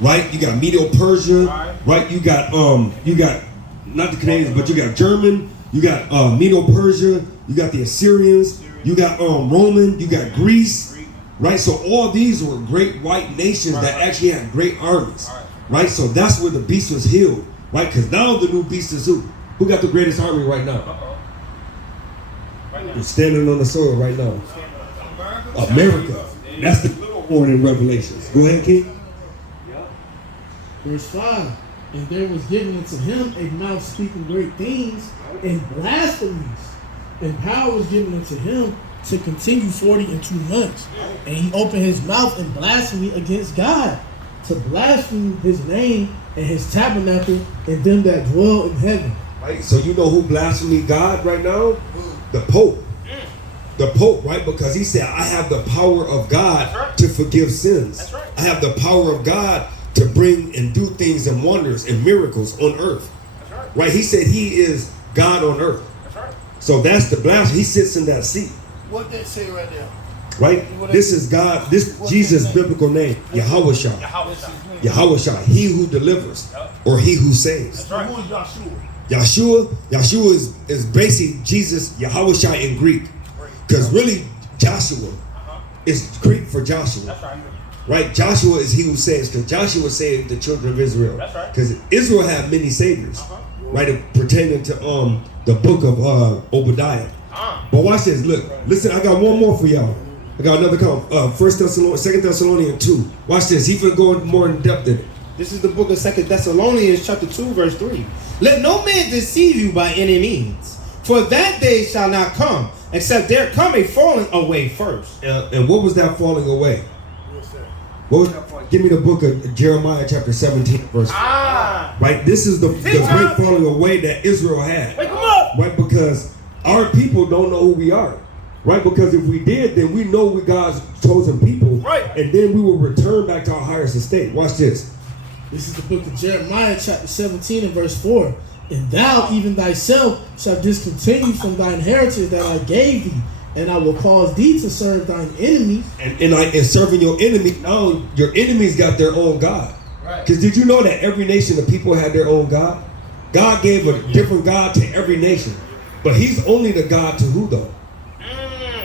right? You got Medo-Persia, right? You got not the Canadians, but you got German, you got Medo-Persia, you got the Assyrians, you got Roman, you got Greece, right? So all these were great white nations that actually had great armies, right? So that's where the beast was healed, right? Because now the new beast is who? Who got the greatest army right now? We're standing on the soil right now. America. That's the little horn in Revelations. Go ahead, King. Verse 5. And there was given unto him a mouth speaking great things and blasphemies. And power was given unto him to continue 42 months. And he opened his mouth in blasphemy against God, to blaspheme his name and his tabernacle and them that dwell in heaven. Right? So you know who blasphemed God right now? The Pope. The Pope, right? Because he said, I have the power of God to forgive sins. I have the power of God to bring and do things and wonders and miracles on earth. Right? He said he is God on earth. So that's the blasphemy. He sits in that seat. What that say right there? Right? This is God, this Jesus' biblical name, Yahushua. Yahushua, he who delivers or he who saves. Who is Yahshua? Yahshua is basically Jesus, Yahushua in Greek. Because really, Joshua is Greek for Joshua. Right? Joshua is he who saves, because Joshua saved the children of Israel. Because Israel had many saviors, right? Pertaining to the book of Obadiah. But watch this. Look, listen. I got one more for y'all. I got another count. 2 Thessalonians 2. Watch this. He finna go more in depth in it. This is the book of 2 Thessalonians chapter 2 verse 3. Let no man deceive you by any means, for that day shall not come, except there come a falling away first. And what was that falling away? What was that falling? Give me the book of Jeremiah chapter 17 verse 4. Right? This is the great falling away that Israel had. Wake 'em up! Right? Because our people don't know who we are. Right? Because if we did, then we know we're God's chosen people. Right. And then we will return back to our highest estate. Watch this. This is the book of Jeremiah chapter 17 and verse 4. And thou even thyself shalt discontinue from thine heritage that I gave thee, and I will cause thee to serve thine enemies. And serving your enemy, now your enemies got their own God. Because did you know that every nation of people had their own God? God gave a different God to every nation. But he's only the God to who though?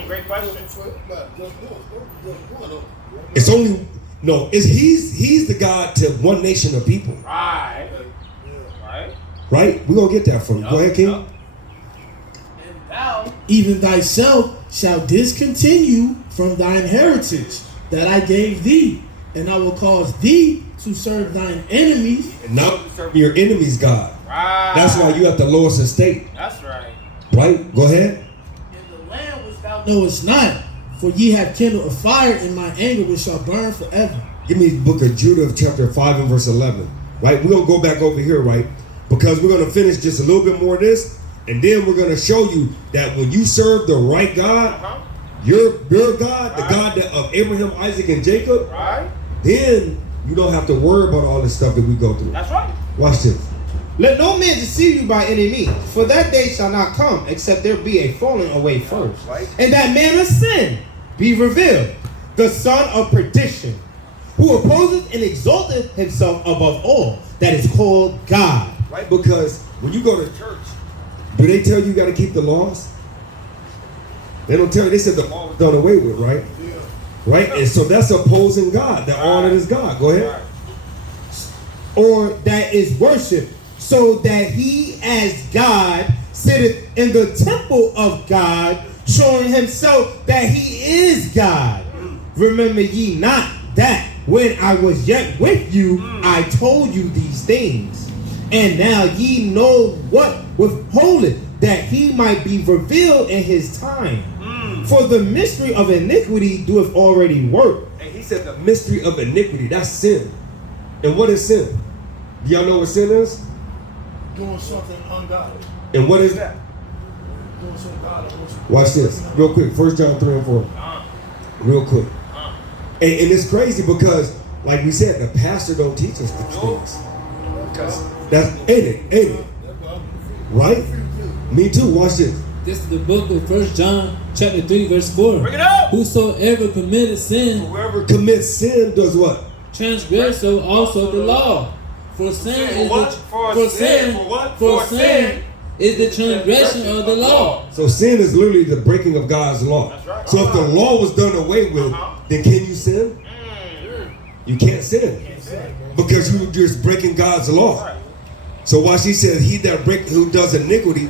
Great question. It's only, no, he's the God to one nation of people. Right. Right? We're going to get that from you. Go ahead, King. And thou Even thyself shalt discontinue from thine heritage that I gave thee, and I will cause thee to serve thine enemies. And now you serve your enemy's God. Right. That's why you at the lowest estate. That's right. Right? Go ahead. And the land which thou knowest not, for ye have kindled a fire in my anger which shall burn forever. Give me the book of Judah chapter 5 and verse 11. Right? We're going to go back over here, right? Because we're going to finish just a little bit more of this. And then we're going to show you that when you serve the right God, your God, the God of Abraham, Isaac, and Jacob, then you don't have to worry about all this stuff that we go through. That's right. Watch this. Let no man deceive you by any means, for that day shall not come, except there be a falling away first, and that man of sin be revealed, the son of perdition, who opposeth and exalteth himself above all that is called God. Right? Because when you go to church, do they tell you got to keep the laws? They don't tell you. They said the law was done away with, right? Yeah. Right? And so that's opposing God. That all that is God. Go ahead. Or that is worship, so that he as God sitteth in the temple of God, showing himself that he is God. Remember ye not that when I was yet with you, I told you these things. And now ye know what withholdeth, that he might be revealed in his time. For the mystery of iniquity doeth already work. And he said the mystery of iniquity, that's sin. And what is sin? Do y'all know what sin is? Doing something ungodly. And what is that? Doing something godly. Watch this, real quick. 1 John 3 and 4. Real quick. And it's crazy because, like we said, the pastor don't teach us these things. That's ain't it? Right? Me too. Watch this. This is the book of 1 John chapter 3 verse 4. Bring it up. Whosoever committed sin Whoever commits sin does what? transgressor also the law. For sin is what? the For sin. For what? For sin is the transgression of the law. So sin is literally the breaking of God's law. That's right. So if the law was done away with, then can you sin? You can't sin because you're just breaking God's law. So watch, he says, he that who does iniquity.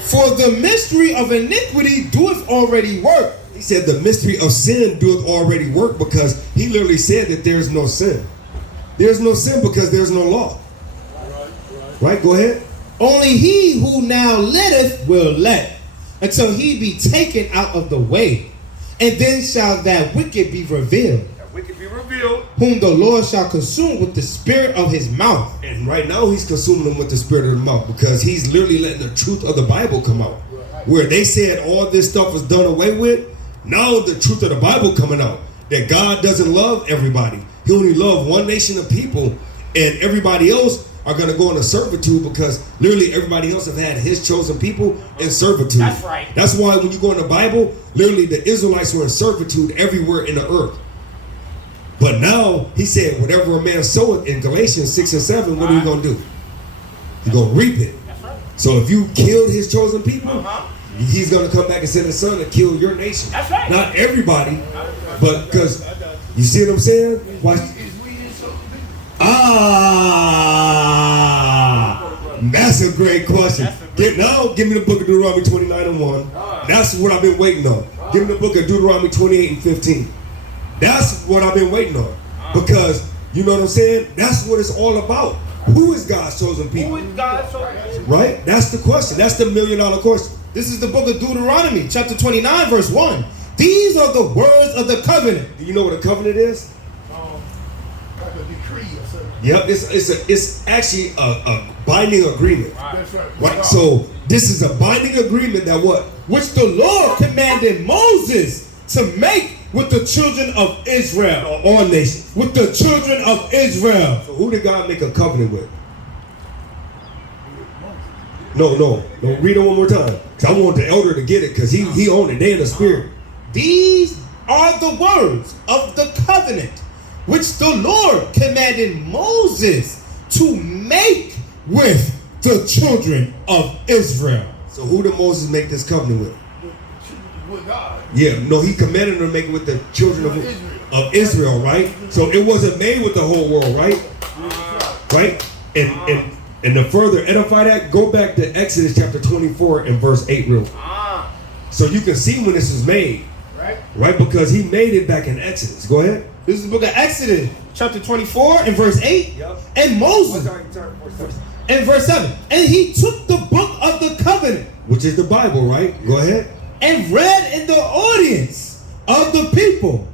For the mystery of iniquity doeth already work. He said the mystery of sin doeth already work, because he literally said that there's no sin. There's no sin because there's no law. Right? Go ahead. Only he who now letteth will let, until he be taken out of the way. And then shall that wicked be revealed, That wicked be revealed. whom the Lord shall consume with the spirit of his mouth. And right now he's consuming them with the spirit of the mouth, because he's literally letting the truth of the Bible come out. Where they said all this stuff was done away with, now the truth of the Bible coming out. That God doesn't love everybody. He only loves one nation of people, and everybody else are going to go into servitude, because literally everybody else have had his chosen people in servitude. That's right. That's why when you go in the Bible, literally the Israelites were in servitude everywhere in the earth. But now he said, whatever a man soweth, in Galatians 6 and 7, what are you going to do? You're going to reap it. That's right. So if you killed his chosen people, he's going to come back and send his son to kill your nation. That's right. Not everybody, but because, you see what I'm saying? Watch. That's a great question. Now, give me the book of Deuteronomy 29 and 1. That's what I've been waiting on. Give me the book of Deuteronomy 28 and 15. That's what I've been waiting on. Because, you know what I'm saying? That's what it's all about. Who is God's chosen Who people? is God's chosen? Right? That's the question. That's the $1 million question. This is the book of Deuteronomy, chapter 29, verse 1. These are the words of the covenant. Do you know what a covenant is? Like a decree or something. Yep, it's actually a binding agreement. That's right. Right? So this is a binding agreement that what? Which the Lord commanded Moses to make with the children of Israel. All nations. With the children of Israel. So who did God make a covenant with? No. Read it one more time. Because I want the elder to get it, because he owned it. They in the spirit. These are the words of the covenant which the Lord commanded Moses to make with the children of Israel. So who did Moses make this covenant with? With God. Yeah, no, he commanded him to make it with the children of Israel, right? So it wasn't made with the whole world, right? Right? And to further edify that, go back to Exodus chapter 24 and verse 8 real quick. So you can see when this was made. Right? Because he made it back in Exodus. Go ahead. This is the book of Exodus, chapter 24 and verse 8. Yep. And Moses, and verse 7. And he took the book of the covenant, Which is the Bible, right? Go ahead. and read in the audience of the people.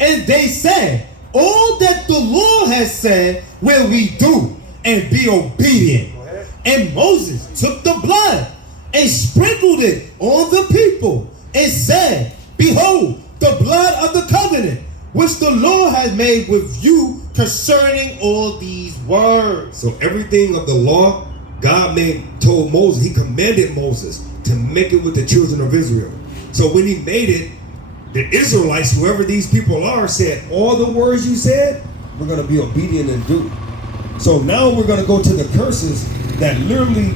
And they said, all that the Lord has said will we do, and be obedient. And Moses took the blood and sprinkled it on the people, and said, behold, the blood of the covenant which the Lord has made with you concerning all these words. So everything of the law, God told Moses, he commanded Moses to make it with the children of Israel. So when he made it, the Israelites, whoever these people are, said, all the words you said, we're going to be obedient and do. So now we're going to go to the curses that literally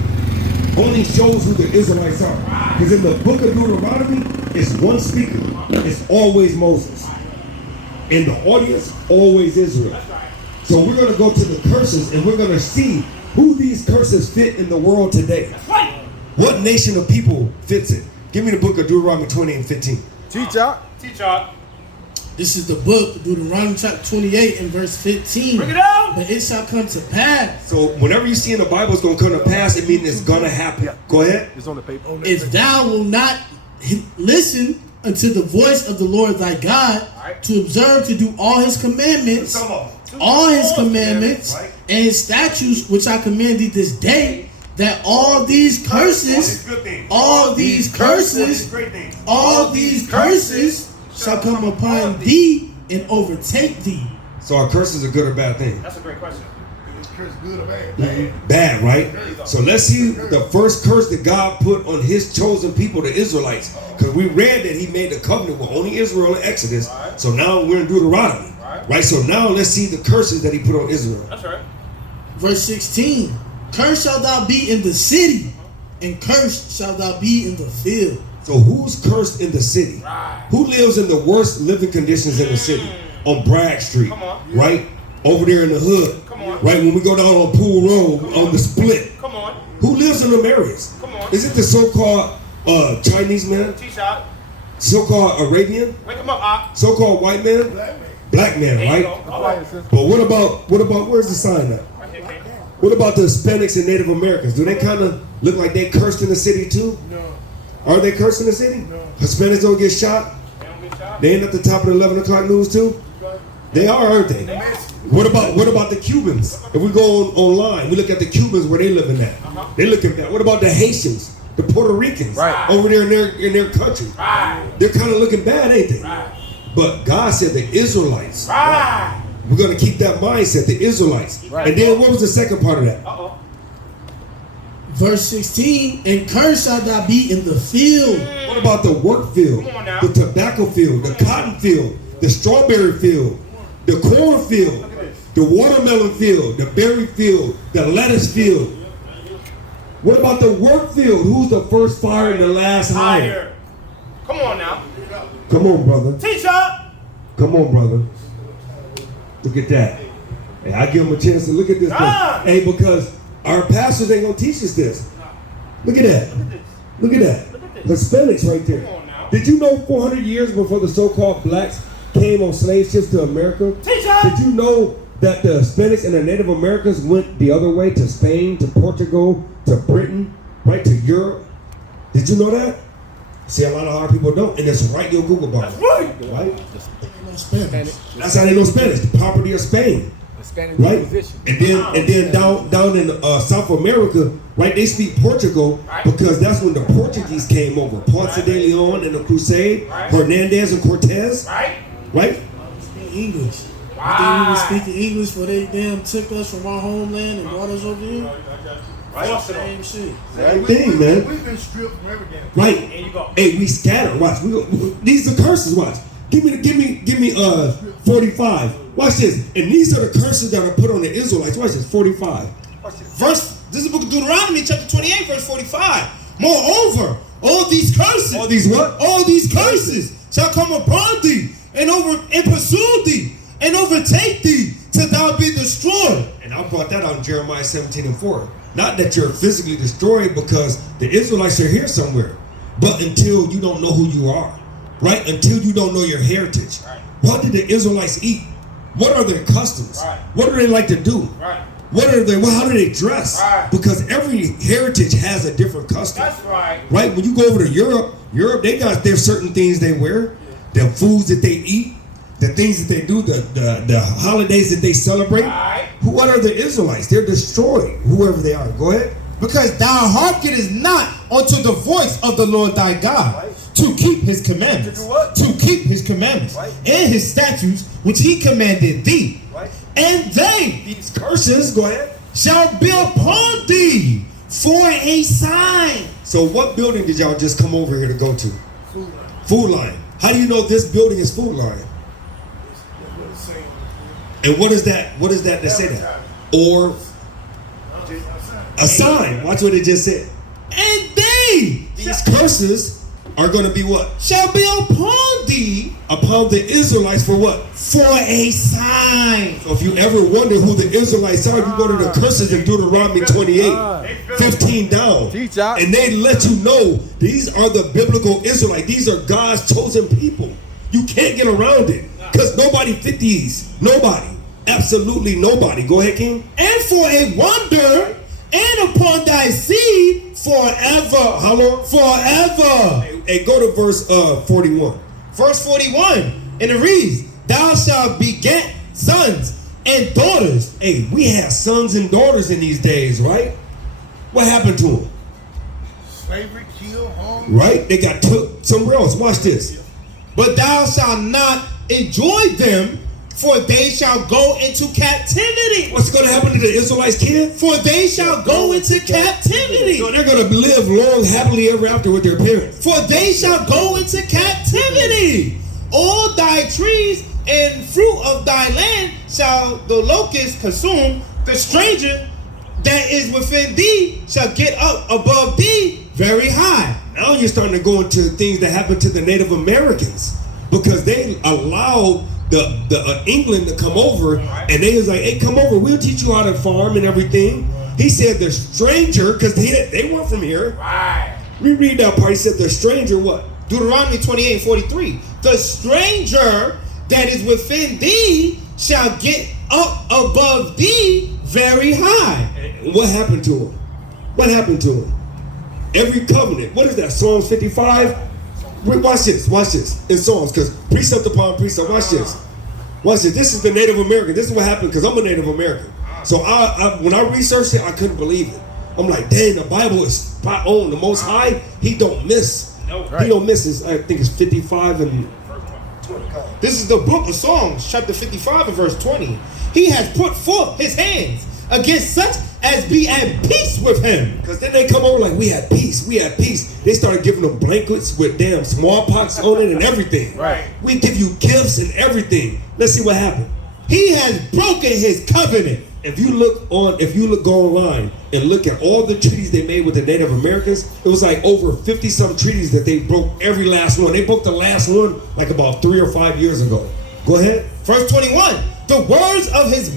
only shows who the Israelites are. Because in the book of Deuteronomy, it's one speaker. It's always Moses. In the audience, always Israel. So we're going to go to the curses, and we're going to see who these curses fit in the world today. What nation of people fits it? Give me the book of Deuteronomy 20 and 15. Teach out. This is the book, Deuteronomy chapter 28 and verse 15. Bring it out. But it shall come to pass, So whenever you see in the Bible it's going to come to pass, it means it's going to happen. Go ahead. It's on the paper. if thou wilt not listen unto the voice of the Lord thy God, to observe to do all his commandments, all his commandments, and his statutes which I command thee this day, that all these curses shall come upon thee and overtake thee. So are curses a good or bad thing? That's a great question. Is curse good or bad? Bad, right? So let's see the first curse that God put on his chosen people, the Israelites. Because we read that he made a covenant with only Israel in Exodus. So now we're in Deuteronomy. Right. So now let's see the curses that he put on Israel. That's right. Verse 16. Cursed shalt thou be in the city, and cursed shalt thou be in the field. So who's cursed in the city? Right. Who lives in the worst living conditions in the city? On Bragg Street. Come on. Right? Over there in the hood. Come on. Right? When we go down on Pool Road, on the split. Come on. Who lives in them areas? Come on. Is it the so-called Chinese man? T-shot. So-called Arabian? Wake him up, Op. So-called white man? Black man, There you right? go. All right. But what about where's the sign at? Right here, King. What about the Hispanics and Native Americans? Do they kind of look like they cursed in the city too? No. Are they cursed in the city? No. Hispanics don't get shot? They don't get shot. They ain't at the top of the 11 o'clock news too? They are, aren't they? What about the Cubans? If we go online, we look at the Cubans where they living at. They looking bad. What about the Haitians? The Puerto Ricans? Right. Over there in their country. Right. They're kind of looking bad, ain't they? Right. But God said the Israelites. Right. We're going to keep that mindset, the Israelites. Right. And then what was the second part of that? Uh-oh. Verse 16. And cursed shalt thou be in the field. What about the work field, Come on now. the tobacco field, the cotton field, the strawberry field, the corn field, the watermelon field, the berry field, the lettuce field? What about the work field? Who's the first fire and the last hire? Higher. Come on now. Come on, brother. T-shot. Come on, brother. Look at that. Hey, I give him a chance to look at this. Ah. Hey, because our pastors ain't gonna teach us this. Look at that. Look at that. Hispanics right there. Come on now. Did you know 400 years before the so-called blacks came on slave ships to America? T-shot. Did you know that the Hispanics and the Native Americans went the other way to Spain, to Portugal, to Britain, right to Europe? Did you know that? See, a lot of our people don't, and it's right in your Google bar. That's right. Right? No Spanish. That's how they know Spanish, the property of Spain. Spanish Right? musician. And then down in South America, right, they speak Portugal Right. because that's when the Portuguese came over. Ponce de Leon and the Crusade, Right. Hernandez and Cortez, Right. right? Speak English. Right. They were speaking English before they damn took us from our homeland and brought us over here. Right. Same shit. Right thing, man. We've been stripped from everything. Right. There you go. Hey, we scatter. Watch. These are curses. Watch. Give me 45. Watch this. And these are the curses that are put on the Israelites. Watch this. 45. This is the book of Deuteronomy, chapter 28, verse 45. Moreover, all these curses, All these what? all these curses shall come upon thee and pursue thee and overtake thee till thou be destroyed. And I brought that out in Jeremiah 17:4. Not that you're physically destroyed because the Israelites are here somewhere, but until you don't know who you are, right? Until you don't know your heritage. Right. What did the Israelites eat? What are their customs? Right. What do they like to do? Right. How do they dress? Right. Because every heritage has a different custom. That's right. Right? When you go over to Europe, they got their certain things they wear, the foods that they eat, the things that they do, the holidays that they celebrate. Right. What are the Israelites? They're destroyed, whoever they are. Go ahead. Because thou hearkenest not unto the voice of the Lord thy God, to keep his commandments, To do what? to keep his commandments, Right. and his statutes, which he commanded thee. Right. And they These curses, go ahead. shall be upon thee for a sign. So what building did y'all just come over here to go to? Food Line. How do you know this building is Food Line? And what is that? What is that to say that? Or a sign. Watch what it just said. And they These curses are going to be what? shall be upon thee Upon the Israelites for what? for a sign. So if you ever wonder who the Israelites are, you go to the curses in Deuteronomy 28, 15 down. Teach out. And they let you know these are the biblical Israelites. These are God's chosen people. You can't get around it because nobody fit these. Nobody. Absolutely nobody. Go ahead, King. And for a wonder, and upon thy seed forever. How long? Forever. Hey, go to verse 41. Verse 41, and it reads, thou shalt beget sons and daughters. Hey, we have sons and daughters in these days, right? What happened to them? Slavery, kill, hunger. Right? They got took somewhere else. Watch this. But thou shalt not enjoy them, for they shall go into captivity. What's going to happen to the Israelites, kid? For they shall go into captivity. So they're going to live long, happily ever after with their parents. For they shall go into captivity. All thy trees and fruit of thy land shall the locust consume. The stranger that is within thee shall get up above thee very high. Now you're starting to go into things that happened to the Native Americans because they allowed the England to come over, and they was like, hey, come over, we'll teach you how to farm and everything. He said the stranger, because they weren't from here. Right. Reread that part. He said the stranger what? Deuteronomy 28:43. The stranger that is within thee shall get up above thee very high. And what happened to him? What happened to him? Every covenant. What is that? Psalms 55? Wait, watch this. Watch this. In Psalms, because precept upon precept. Watch this. Watch this. This is the Native American. This is what happened because I'm a Native American. So when I researched it, I couldn't believe it. I'm like, dang, the Bible is spot on. The Most High, He don't miss. He don't miss. I think it's 55 and... This is the book of Psalms, chapter 55 and verse 20. He has put forth his hands against such as be at peace with him. Because then they come over like, we had peace, we had peace. They started giving them blankets with damn smallpox on it and everything. Right. We give you gifts and everything. Let's see what happened. He has broken his covenant. If you go online and look at all the treaties they made with the Native Americans, it was like over 50 some treaties that they broke every last one. They broke the last one like about 3 or 5 years ago. Go ahead. Verse 21. The words of his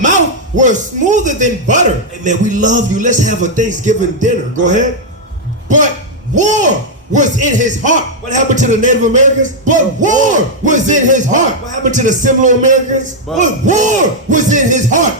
mouth were smoother than butter. Hey man, we love you. Let's have a Thanksgiving dinner. Go ahead. But war was in his heart. What happened to the Native Americans? But war was in his heart. What happened to the Seminole Americans? But war was in his heart.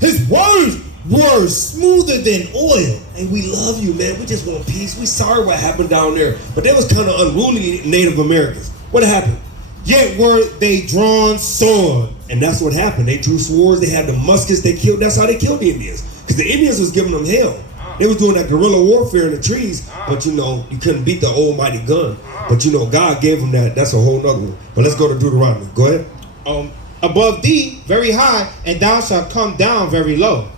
His words were smoother than oil. And we love you, man. We just want peace. We sorry what happened down there. But they was kind of unruly Native Americans. What happened? Yet were they drawn sword. And that's what happened. They drew swords. They had the muskets. They killed. That's how they killed the Indians. Because the Indians was giving them hell. They was doing that guerrilla warfare in the trees. But you know, you couldn't beat the almighty gun. But you know, God gave them that. That's a whole nother one. But let's go to Deuteronomy. Go ahead. Above thee very high, and thou shalt come down very low.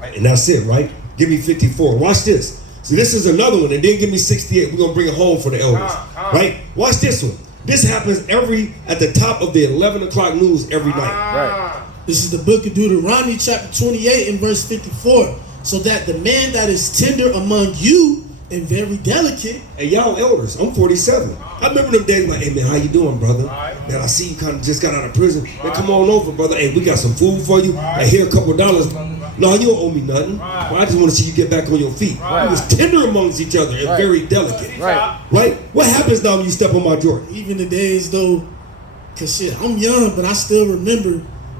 Right, and that's it, right? Give me 54. Watch this. So this is another one. And then give me 68. We're going to bring it home for the elders. Right? Watch this one. This happens at the top of the 11 o'clock news every night. Right. This is the book of Deuteronomy, chapter 28 and verse 54. So that the man that is tender among you and very delicate. Hey, y'all elders, I'm 47. I remember them days like, hey man, how you doing, brother? Man, I see you kind of just got out of prison. Man, come on over, brother. Hey, we got some food for you. Hey, here a couple of dollars. No, you don't owe me nothing. Well, I just want to see you get back on your feet. We was tender amongst each other and very delicate. Right? What happens now when you step on my Jordan? Even the days though, cause shit, I'm young, but I still remember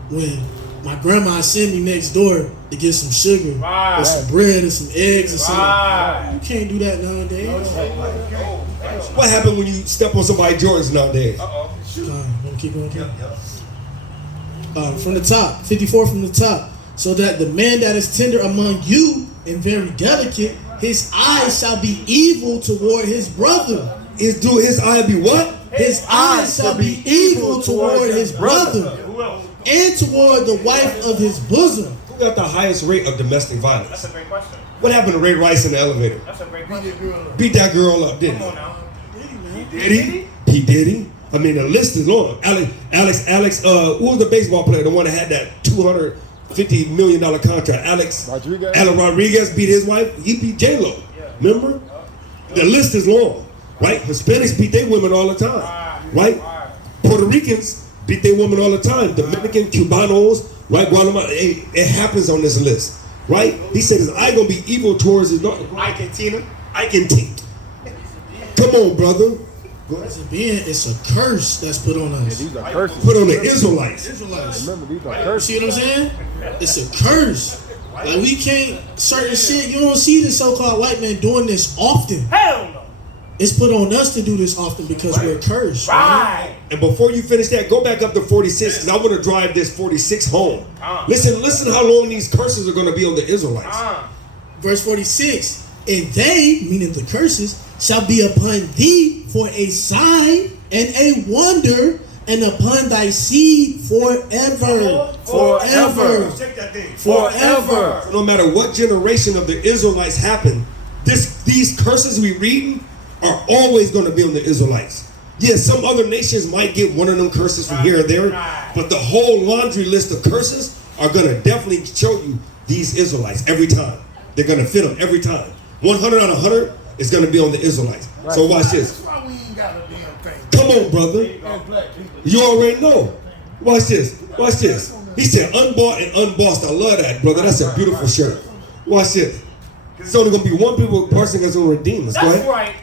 when my grandma sent me next door to get some sugar or some bread or some eggs or something. You can't do that nowadays. What happened when you step on somebody's Jordans nowadays? Keep going. From the top, 54 from the top. So that the man that is tender among you and very delicate, his eyes shall be evil toward his brother. His eye be what? His eyes shall be evil toward his brother and toward the wife of his bosom. Who got the highest rate of domestic violence? That's a great question. What happened to Ray Rice in the elevator? That's a great question. Beat that girl up, didn't Come on he? now. Did he? He did he? I mean, the list is long. Alex, who was the baseball player, the one that had that $250 million contract? Alex Rodriguez beat his wife. He beat J-Lo. Remember? The list is long, right? Hispanics beat their women all the time, right? Puerto Ricans beat their women all the time. Dominican, Cubanos, right? Guatemala. It happens on this list, right? He said his eye gonna be evil towards his daughter. Argentina. Come on, brother. It's a curse that's put on us. These are curses. Put on the Israelites. Remember, these are You curses. see what I'm saying? It's a curse. Like we can't certain shit. You don't see the so-called white man doing this often. Hell no. It's put on us to do this often because we're cursed. Right? And before you finish that, go back up to 46 because I want to drive this 46 home. Listen how long these curses are going to be on the Israelites. Verse 46. And they, meaning the curses, shall be upon thee for a sign and a wonder, and upon thy seed forever. Forever. Forever. So no matter what generation of the Israelites happen, these curses we reading are always going to be on the Israelites. Yeah, some other nations might get one of them curses from here or there, but the whole laundry list of curses are going to definitely show you these Israelites every time. They're going to fit them every time. 100 out of 100 is going to be on the Israelites. So watch this. That's why we ain't got a damn thing. Come on, brother. And black people. You already know. Watch this. Watch this. He said unbought and unbossed. I love that, brother. That's a beautiful shirt. Watch this. It's only going to be one person that's going to redeem us. Go That's ahead. right.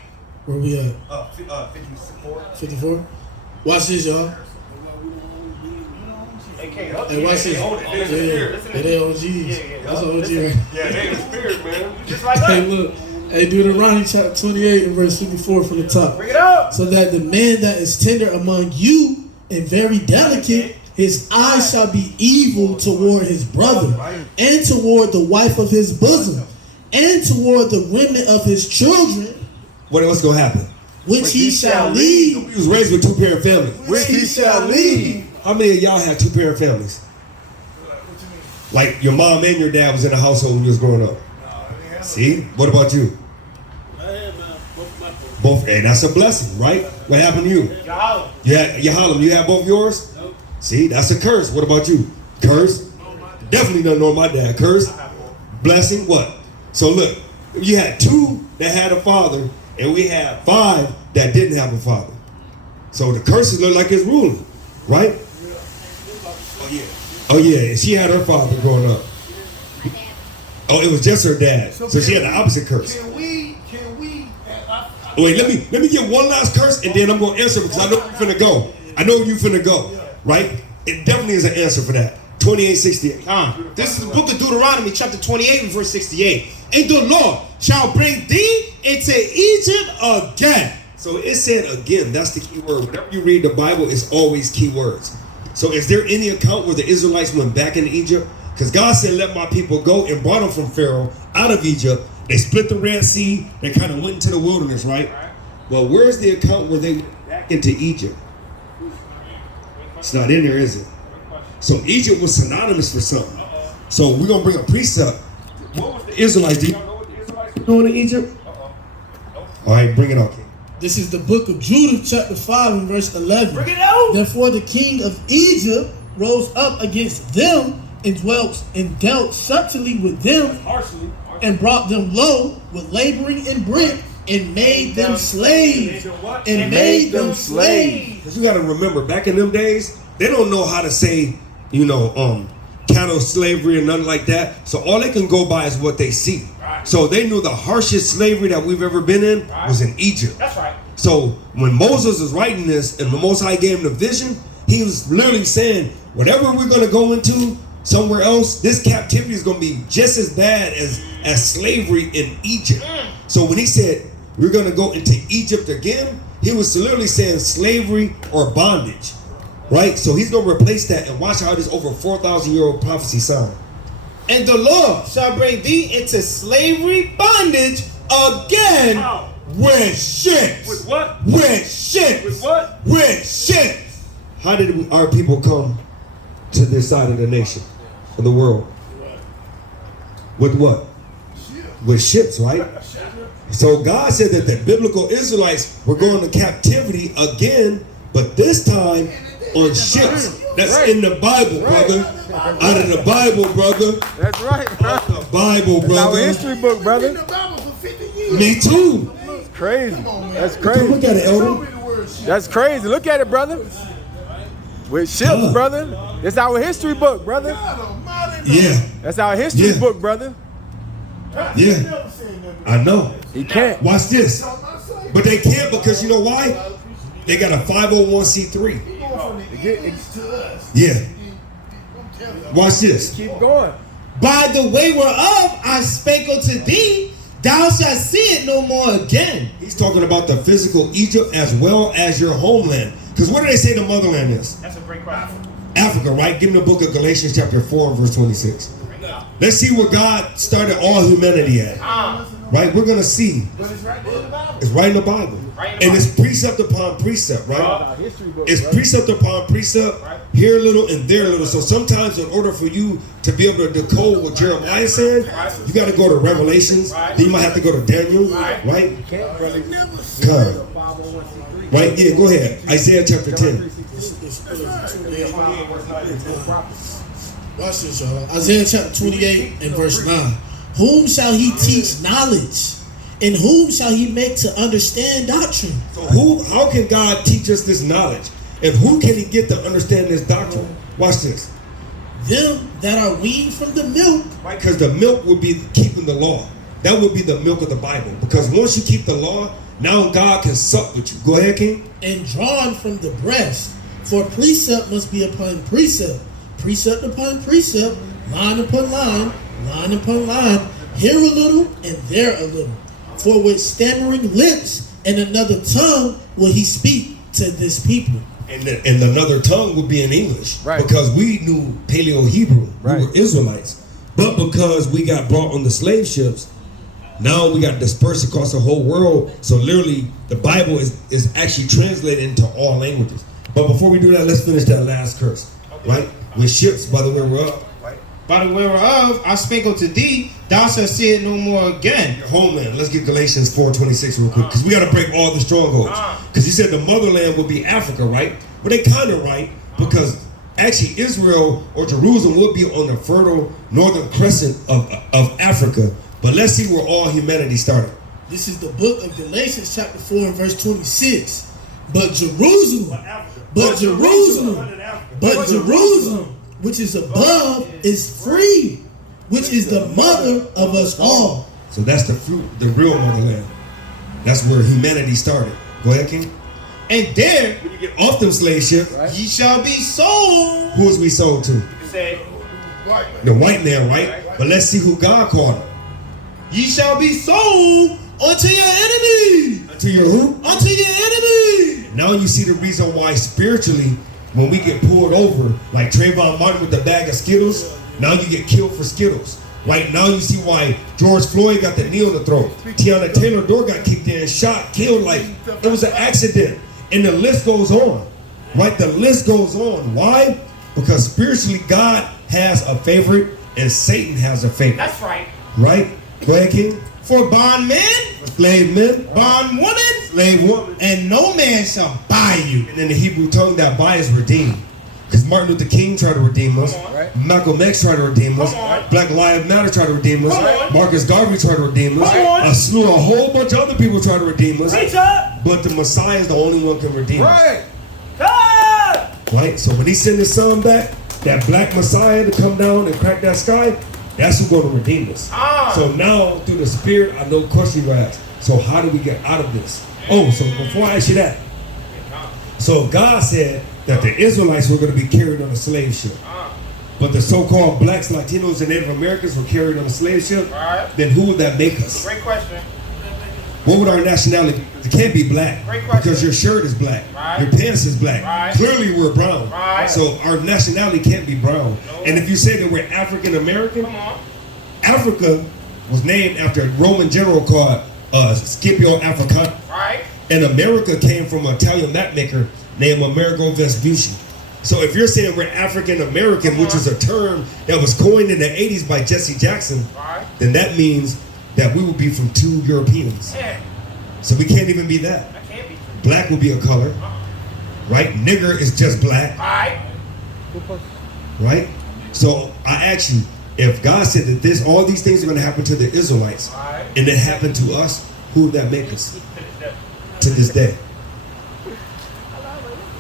Where we at? 54. 54. Watch this, y'all. They can't up Hey, watch this. Yeah, they OGs. That's an OG, right? Yeah, they in the spirit, man. Just like Hey, us. look. Hey, Deuteronomy chapter 28 and verse 54 from the top. Bring it up. So that the man that is tender among you and very delicate, his eyes shall be evil toward his brother, and toward the wife of his bosom, and toward the women of his children, What's going to happen? which he shall lead. We was raised with two-parent families. Which he shall lead. How many of y'all had two-parent families? Like your mom and your dad was in the household when you was growing up. See? What about you? Both. And that's a blessing, right? What happened to you? Y'all. You had both yours? Nope. See? That's a curse. What about you? Curse? Definitely don't know my dad. Curse? Blessing? What? So look, you had two that had a father, and we had 5 that didn't have a father. So the curses look like it's ruling, right? Oh yeah. Oh yeah. And she had her father growing up. Oh, it was just her dad. So she had the opposite curse. Can we, Wait, let me get one last curse, and then I'm gonna answer because I know you finna go. I know you finna go, right? It definitely is an answer for that. 28:68. This is the book of Deuteronomy, chapter 28 and verse 68. And the Lord shall bring thee into Egypt again. So it said again. That's the key word. Whenever you read the Bible, it's always key words. So is there any account where the Israelites went back into Egypt? Because God said, "Let my people go," and brought them from Pharaoh out of Egypt. They split the Red Sea. They kind of went into the wilderness, right? Well, where's the account where they went back into Egypt? It's not in there, is it? So Egypt was synonymous for something. So we're gonna bring a precept. What was the Israelites? Do y'all know what the Israelites were doing in Egypt? All right, bring it up. This is the book of Judah, chapter 5 and verse 11. Bring it out. Therefore the king of Egypt rose up against them and dealt subtly with them, Harshly. and brought them low with laboring in brick, and made them slaves. And made them slaves. Because you got to remember, back in them days, they don't know how to say, cattle slavery or nothing like that. So all they can go by is what they see. Right. So they knew the harshest slavery that we've ever been in was in Egypt. That's right. So when Moses was writing this and the Most High gave him the vision, he was literally saying, whatever we're going to go into somewhere else, this captivity is going to be just as bad as slavery in Egypt. So when he said, we're going to go into Egypt again, he was literally saying slavery or bondage, right? So he's going to replace that, and watch how this over 4,000-year-old prophecy sound. And the Lord shall bring thee into slavery bondage again How? with ships. With what? With ships. With what? With ships. How did our people come to this side of the nation, of the world? With what? With ships, right? So God said that the biblical Israelites were going to captivity again, but this time on ships. That's in the Bible, brother. Out of the Bible, brother. That's right, bro. Out of the Bible, Our brother. history book, in brother. the Bible for 50 years. Me too. Crazy. That's Look crazy. at it, Show Elder. me the word shit. That's crazy. Look at it, brother. With ships, brother. It's our history book, brother. God almighty. Yeah, That's our history Yeah. book, brother. yeah. Never seen nothing. I know. He can't. Watch this. I'm not saying. But they can't because you know why? They got a 501c3. He going from the East to us. Yeah. I'm telling you. Watch this. Keep going. By the way whereof I spake unto thee, thou shalt see it no more again. He's talking about the physical Egypt as well as your homeland. Because what do they say the motherland is? That's a great question. Africa, right? Give me the book of Galatians chapter 4 and verse 26. Let's see where God started all humanity at. Right? We're going to see. But it's right there in the Bible. It's right in the Bible. And it's precept upon precept, right? Our history book, It's brother. precept upon precept, here a little and there a little. So sometimes in order for you to be able to decode what Jeremiah said, you got to go to Revelations. Then you might have to go to Daniel, right? I never seen Come. Right? Yeah, go ahead. Isaiah chapter 10. Watch this, y'all. Isaiah chapter 28 and verse 9. Whom shall he teach knowledge? And whom shall he make to understand doctrine? So how can God teach us this knowledge? And who can he get to understand this doctrine? Watch this. Them that are weaned from the milk. Right? Because the milk would be keeping the law. That would be the milk of the Bible. Because once you keep the law, now God can sup with you. Go ahead, King. And drawn from the breast. For precept must be upon precept. Precept upon precept. Line upon line. Line upon line. Here a little and there a little. For with stammering lips and another tongue will he speak to this people. And another tongue would be in English. Right. Because we knew Paleo-Hebrew. Right. We were Israelites. But because we got brought on the slave ships, now we got dispersed across the whole world. So literally, the Bible is actually translated into all languages. But before we do that, let's finish that last curse. Right? With ships, by the way, we're up. By the way whereof I spake unto thee, thou shalt see it no more again. Your homeland. Let's get Galatians 4:26 real quick, because we got to break all the strongholds. Because he said the motherland would be Africa, right? But they kind of right, because actually Israel or Jerusalem would be on the fertile northern crescent of Africa. But let's see where all humanity started. This is the book of Galatians chapter 4 and verse 26. But Jerusalem, which is above, is free, which is the mother of us all. So that's the fruit, the real motherland. That's where humanity started. Go ahead, King. And there When you get off them slave ship, ye shall be sold. who was we sold to? You say, The white man, right? But let's see who God called him. Ye shall be sold unto your enemy. To your who? Unto your enemy. Now you see the reason why spiritually, when we get pulled over, like Trayvon Martin with the bag of Skittles, now you get killed for Skittles. Right now you see why George Floyd got the knee on the throat. Tiana Taylor door got kicked in, shot, killed, like it was an accident. And the list goes on. Right? The list goes on. Why? Because spiritually God has a favorite and Satan has a favorite. that's right. Right? Go ahead, King. For bondmen, Slave men, bondwomen, slave woman. and no man shall buy you. And in the Hebrew tongue, that buy is redeemed. Because Martin Luther King tried to redeem us. Malcolm X tried to redeem us. Black Lives Matter tried to redeem us. Marcus Garvey tried to redeem us. A whole bunch of other people tried to redeem us. But the Messiah is the only one who can redeem us. Right? So when he sent his son back, that black Messiah to come down and crack that sky, that's who's going to redeem us. So now, through the Spirit, I know question you ask. So how do we get out of this? Oh, so before I ask you that, so God said that the Israelites were going to be carried on a slave ship. But the so-called blacks, Latinos, and Native Americans were carried on a slave ship. Then who would that make us? Great question. What would our nationality? It can't be black. Great question. Because your shirt is black. Right. Your pants is black. Right. Clearly we're brown. Right. So our nationality can't be brown. And if you say that we're African American, Come on. Africa was named after a Roman general called Scipio Africanus. Right. And America came from an Italian mapmaker named Amerigo Vespucci. So if you're saying we're African American, which is a term that was coined in the 80s by Jesse Jackson, Right. then that means that we would be from two Europeans. Yeah. So we can't even be that. That can't be true. Black will be a color, right? Nigger is just black, Right. right? So I ask you, if God said that all these things are going to happen to the Israelites, Right. and it happened to us, who would that make us to this day?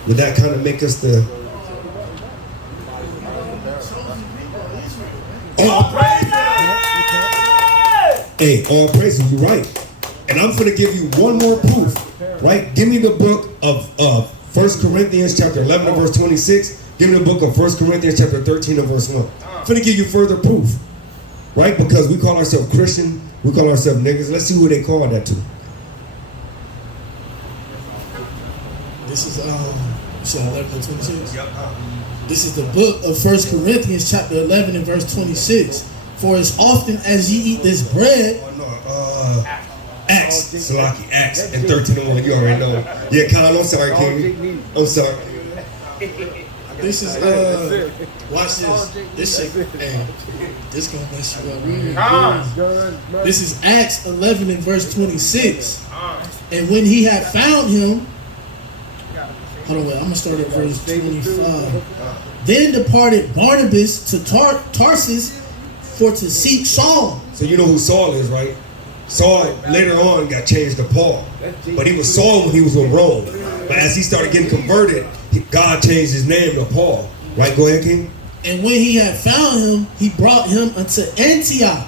Would that kind of make us the... All praise! Hey, all praises, you're right. And I'm going to give you one more proof, right? Give me the book of 1 Corinthians chapter 11 and verse 26. Give me the book of 1 Corinthians chapter 13 and verse 1. I'm going to give you further proof, right? Because we call ourselves Christian, we call ourselves niggas. Let's see who they call that to. This is 11 and 26. This is the book of 1 Corinthians chapter 11 and verse 26. For as often as ye eat this bread, Acts, Salaki, Acts, and 13 and 1, you already know. Yeah, Khan, I'm sorry, King. I'm sorry. this is watch this. This shit, hey, this gonna mess you up. This is Acts 11 and verse 26. And when he had found him, Hold on, wait. I'm gonna start at verse 25. Then departed Barnabas to Tarsus for to seek Saul. So you know who Saul is, right? Saul later on got changed to Paul. But he was Saul when he was in Rome. But as he started getting converted, God changed his name to Paul. Right? Go ahead, King. And when he had found him, he brought him unto Antioch.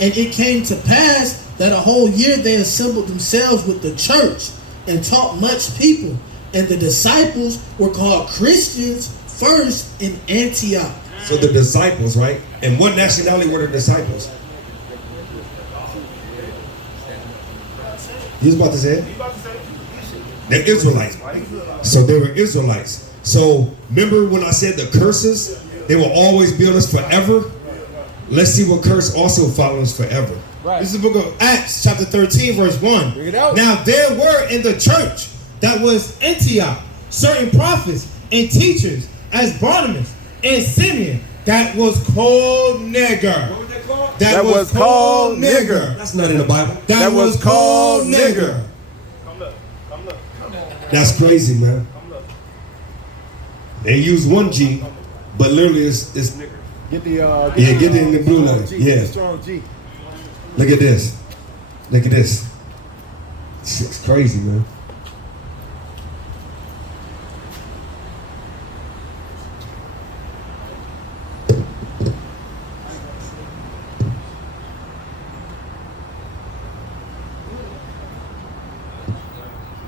And it came to pass that a whole year they assembled themselves with the church and taught much people. And the disciples were called Christians first in Antioch. So the disciples, right? And what nationality were the disciples? He was about to say it? They're Israelites. So they were Israelites. So remember when I said the curses, they will always be on us forever? Let's see what curse also follows forever. Right. This is the book of Acts, chapter 13, verse 1. Bring it out. Now there were in the church that was Antioch certain prophets and teachers, as Barnabas and Simeon, that was called nigger. What was that called? That was called nigger. That's not in the Bible. That was called nigger. Come look. That's crazy, man. They use one G, but literally it's Get the Yeah, get it in the blue letter. G, Yeah. get the strong G. look at this. Look at this. It's crazy, man.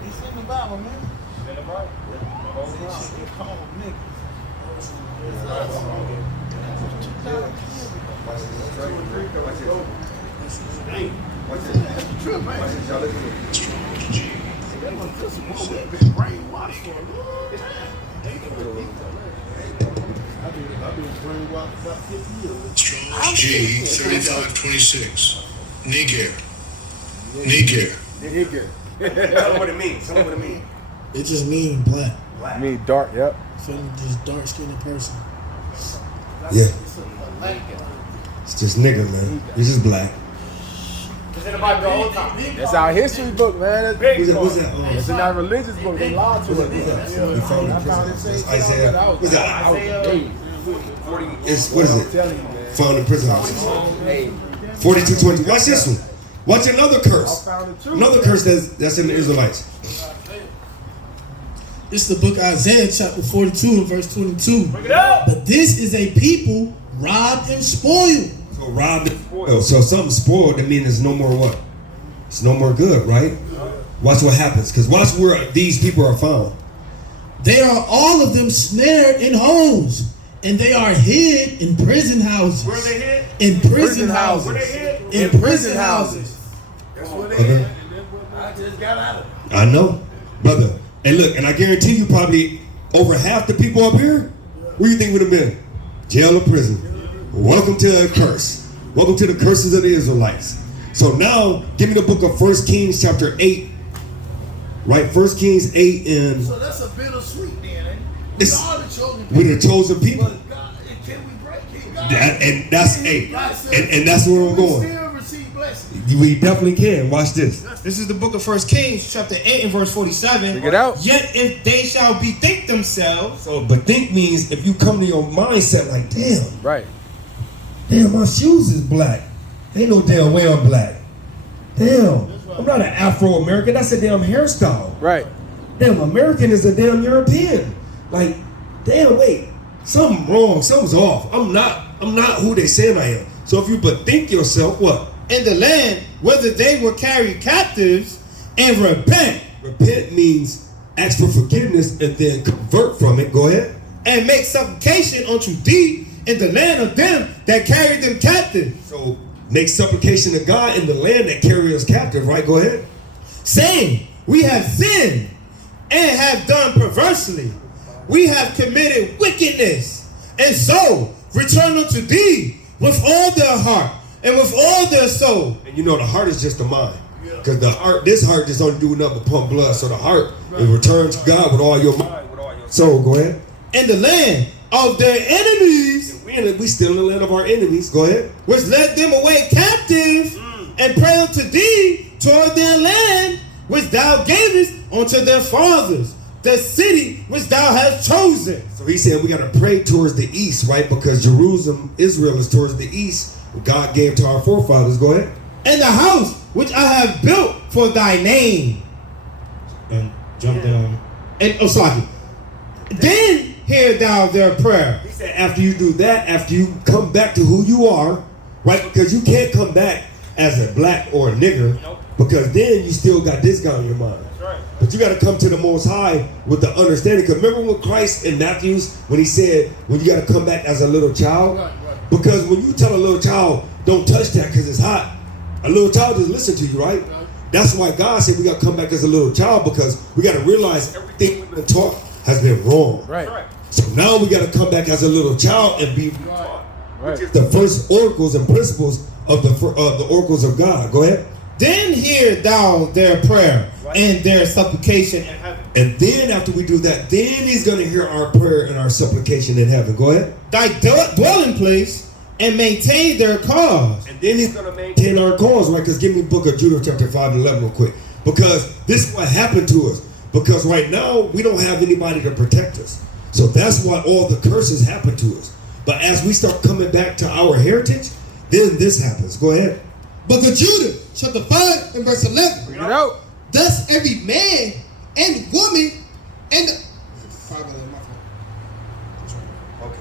It's in the Bible, man. In the Bible. It's called niggas. True, man. That was just a boy that been brainwashed for a long time. I've been brainwashed about 50 years. Strong's G 3526. Niger. Niger. Nigger. Tell them what it means. Tell them what it means. It just means black. I mean dark, yep. Feeling just dark skinned person. Yeah. It's just nigga, man. It's just black. It's in the Bible the whole time. That's our history book, man. That's, Who's that? Who's that? it's in our religious book. They lied to us. We found in prison. It's Isaiah. What's that? It's, what is it? Found in prison houses. 42:20. Watch this one. Watch another curse. Another curse that's in the Israelites. It's the book of Isaiah chapter 42 and verse 22. Bring it up. But this is a people robbed and spoiled. So robbed and spoiled. So something spoiled, that means there's no more what? It's no more good, right? Watch what happens. Because watch where these people are found. They are all of them snared in holes, and they are hid in prison houses. Where they hid? In prison houses. Where they hid? In prison houses. That's what Okay. they had. I just got out of it. I know. Brother. And look, and I guarantee you probably over half the people up here, where do you think would have been? Jail or prison. Welcome to a curse. Welcome to the curses of the Israelites. So now, give me the book of 1 Kings chapter 8. Right? 1 Kings 8 and So that's a bittersweet then, ain't it? It's- We are the chosen we're people. the chosen people. But God, can we break it? God, And that's 8. God said, And that's where I'm we going. still receive blessings. We definitely can. Watch this. This is the book of 1 Kings, chapter 8 and verse 47. Bring it out. Yet if they shall bethink themselves, So, but think means if you come to your mindset like, Right. damn, my shoes is black. Ain't no damn way I'm black. Damn, I'm not an Afro-American. That's a damn hairstyle. Right. Damn, American is a damn European. Like, damn, wait, something wrong, something's off. I'm not who they saying I am. So if you but think yourself, what? in the land, whether they were carried captives, and repent, Repent means ask for forgiveness and then convert from it. Go ahead. and make supplication unto thee in the land of them that carried them captive, So make supplication to God in the land that carry us captive, right? Go ahead. saying, we have sinned and have done perversely. We have committed wickedness, and so return unto thee with all their heart and with all their soul. And you know the heart is just the mind. Because the heart, this heart just don't do nothing but pump blood. So the heart is returned to God with all your mind, with all your soul. Go ahead. In the land of their enemies, We still in the land of our enemies. Go ahead. which led them away captive, and pray unto thee toward their land, which thou gavest unto their fathers. the city which thou hast chosen. So he said we got to pray towards the east, right? Because Jerusalem, Israel is towards the east. God gave to our forefathers. Go ahead. And the house which I have built for thy name. And jump down. And sorry. Then hear thou their prayer. He said after you do that, after you come back to who you are, right? Because you can't come back as a black or a nigger, because then you still got this guy in your mind. But you got to come to the Most High with the understanding. Because remember when Christ in Matthews, when he said, when you got to come back as a little child? Because when you tell a little child, don't touch that because it's hot, a little child just listen to you, right? That's why God said we got to come back as a little child, because we got to realize everything we've been taught has been wrong. Right. So now we got to come back as a little child and be taught, Right. which is the first oracles and principles of the oracles of God. Go ahead. Then hear thou their prayer and their supplication. And then after we do that, then he's going to hear our prayer and our supplication in heaven. Go ahead. Thy dwelling place and maintain their cause. And then he's going to maintain our cause, right? Because give me book of Judah chapter 5 and 11 real quick. Because this is what happened to us. Because right now, we don't have anybody to protect us. So that's why all the curses happen to us. But as we start coming back to our heritage, then this happens. Go ahead. Book of Judah, chapter 5 and verse 11. Bring it out. Thus every man and woman and 5:11, my fault.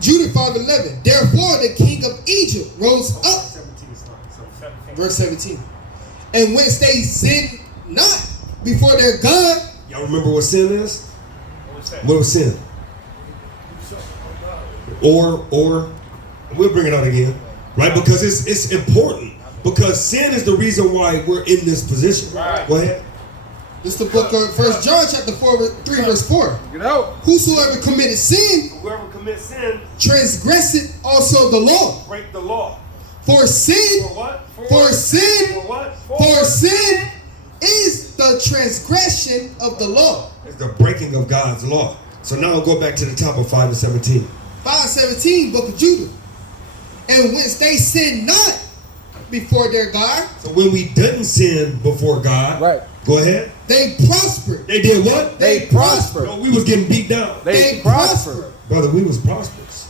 Judah 5:11. Therefore the king of Egypt rose up. Verse 17. And whence they sinned not before their God. Y'all remember what sin is? What was sin? Or we'll bring it out again, right? Because it's important. Because sin is the reason why we're in this position. Right. Go ahead. This is the book of 1 John chapter 3 verse 4. Get out. Whosoever committed sin, Whoever commits sin, transgresseth also the law. break the law. For sin, For what? for sin, For what? for sin is the transgression of the law. It's the breaking of God's law. So now I'll go back to the top of 5 and 17. 5:17, book of Judah. And whence they sinned not before their God, So when we didn't sin before God, Right. go ahead. they prospered. They did what? They prospered. No, we was getting beat down. They prospered. Brother, we was prosperous.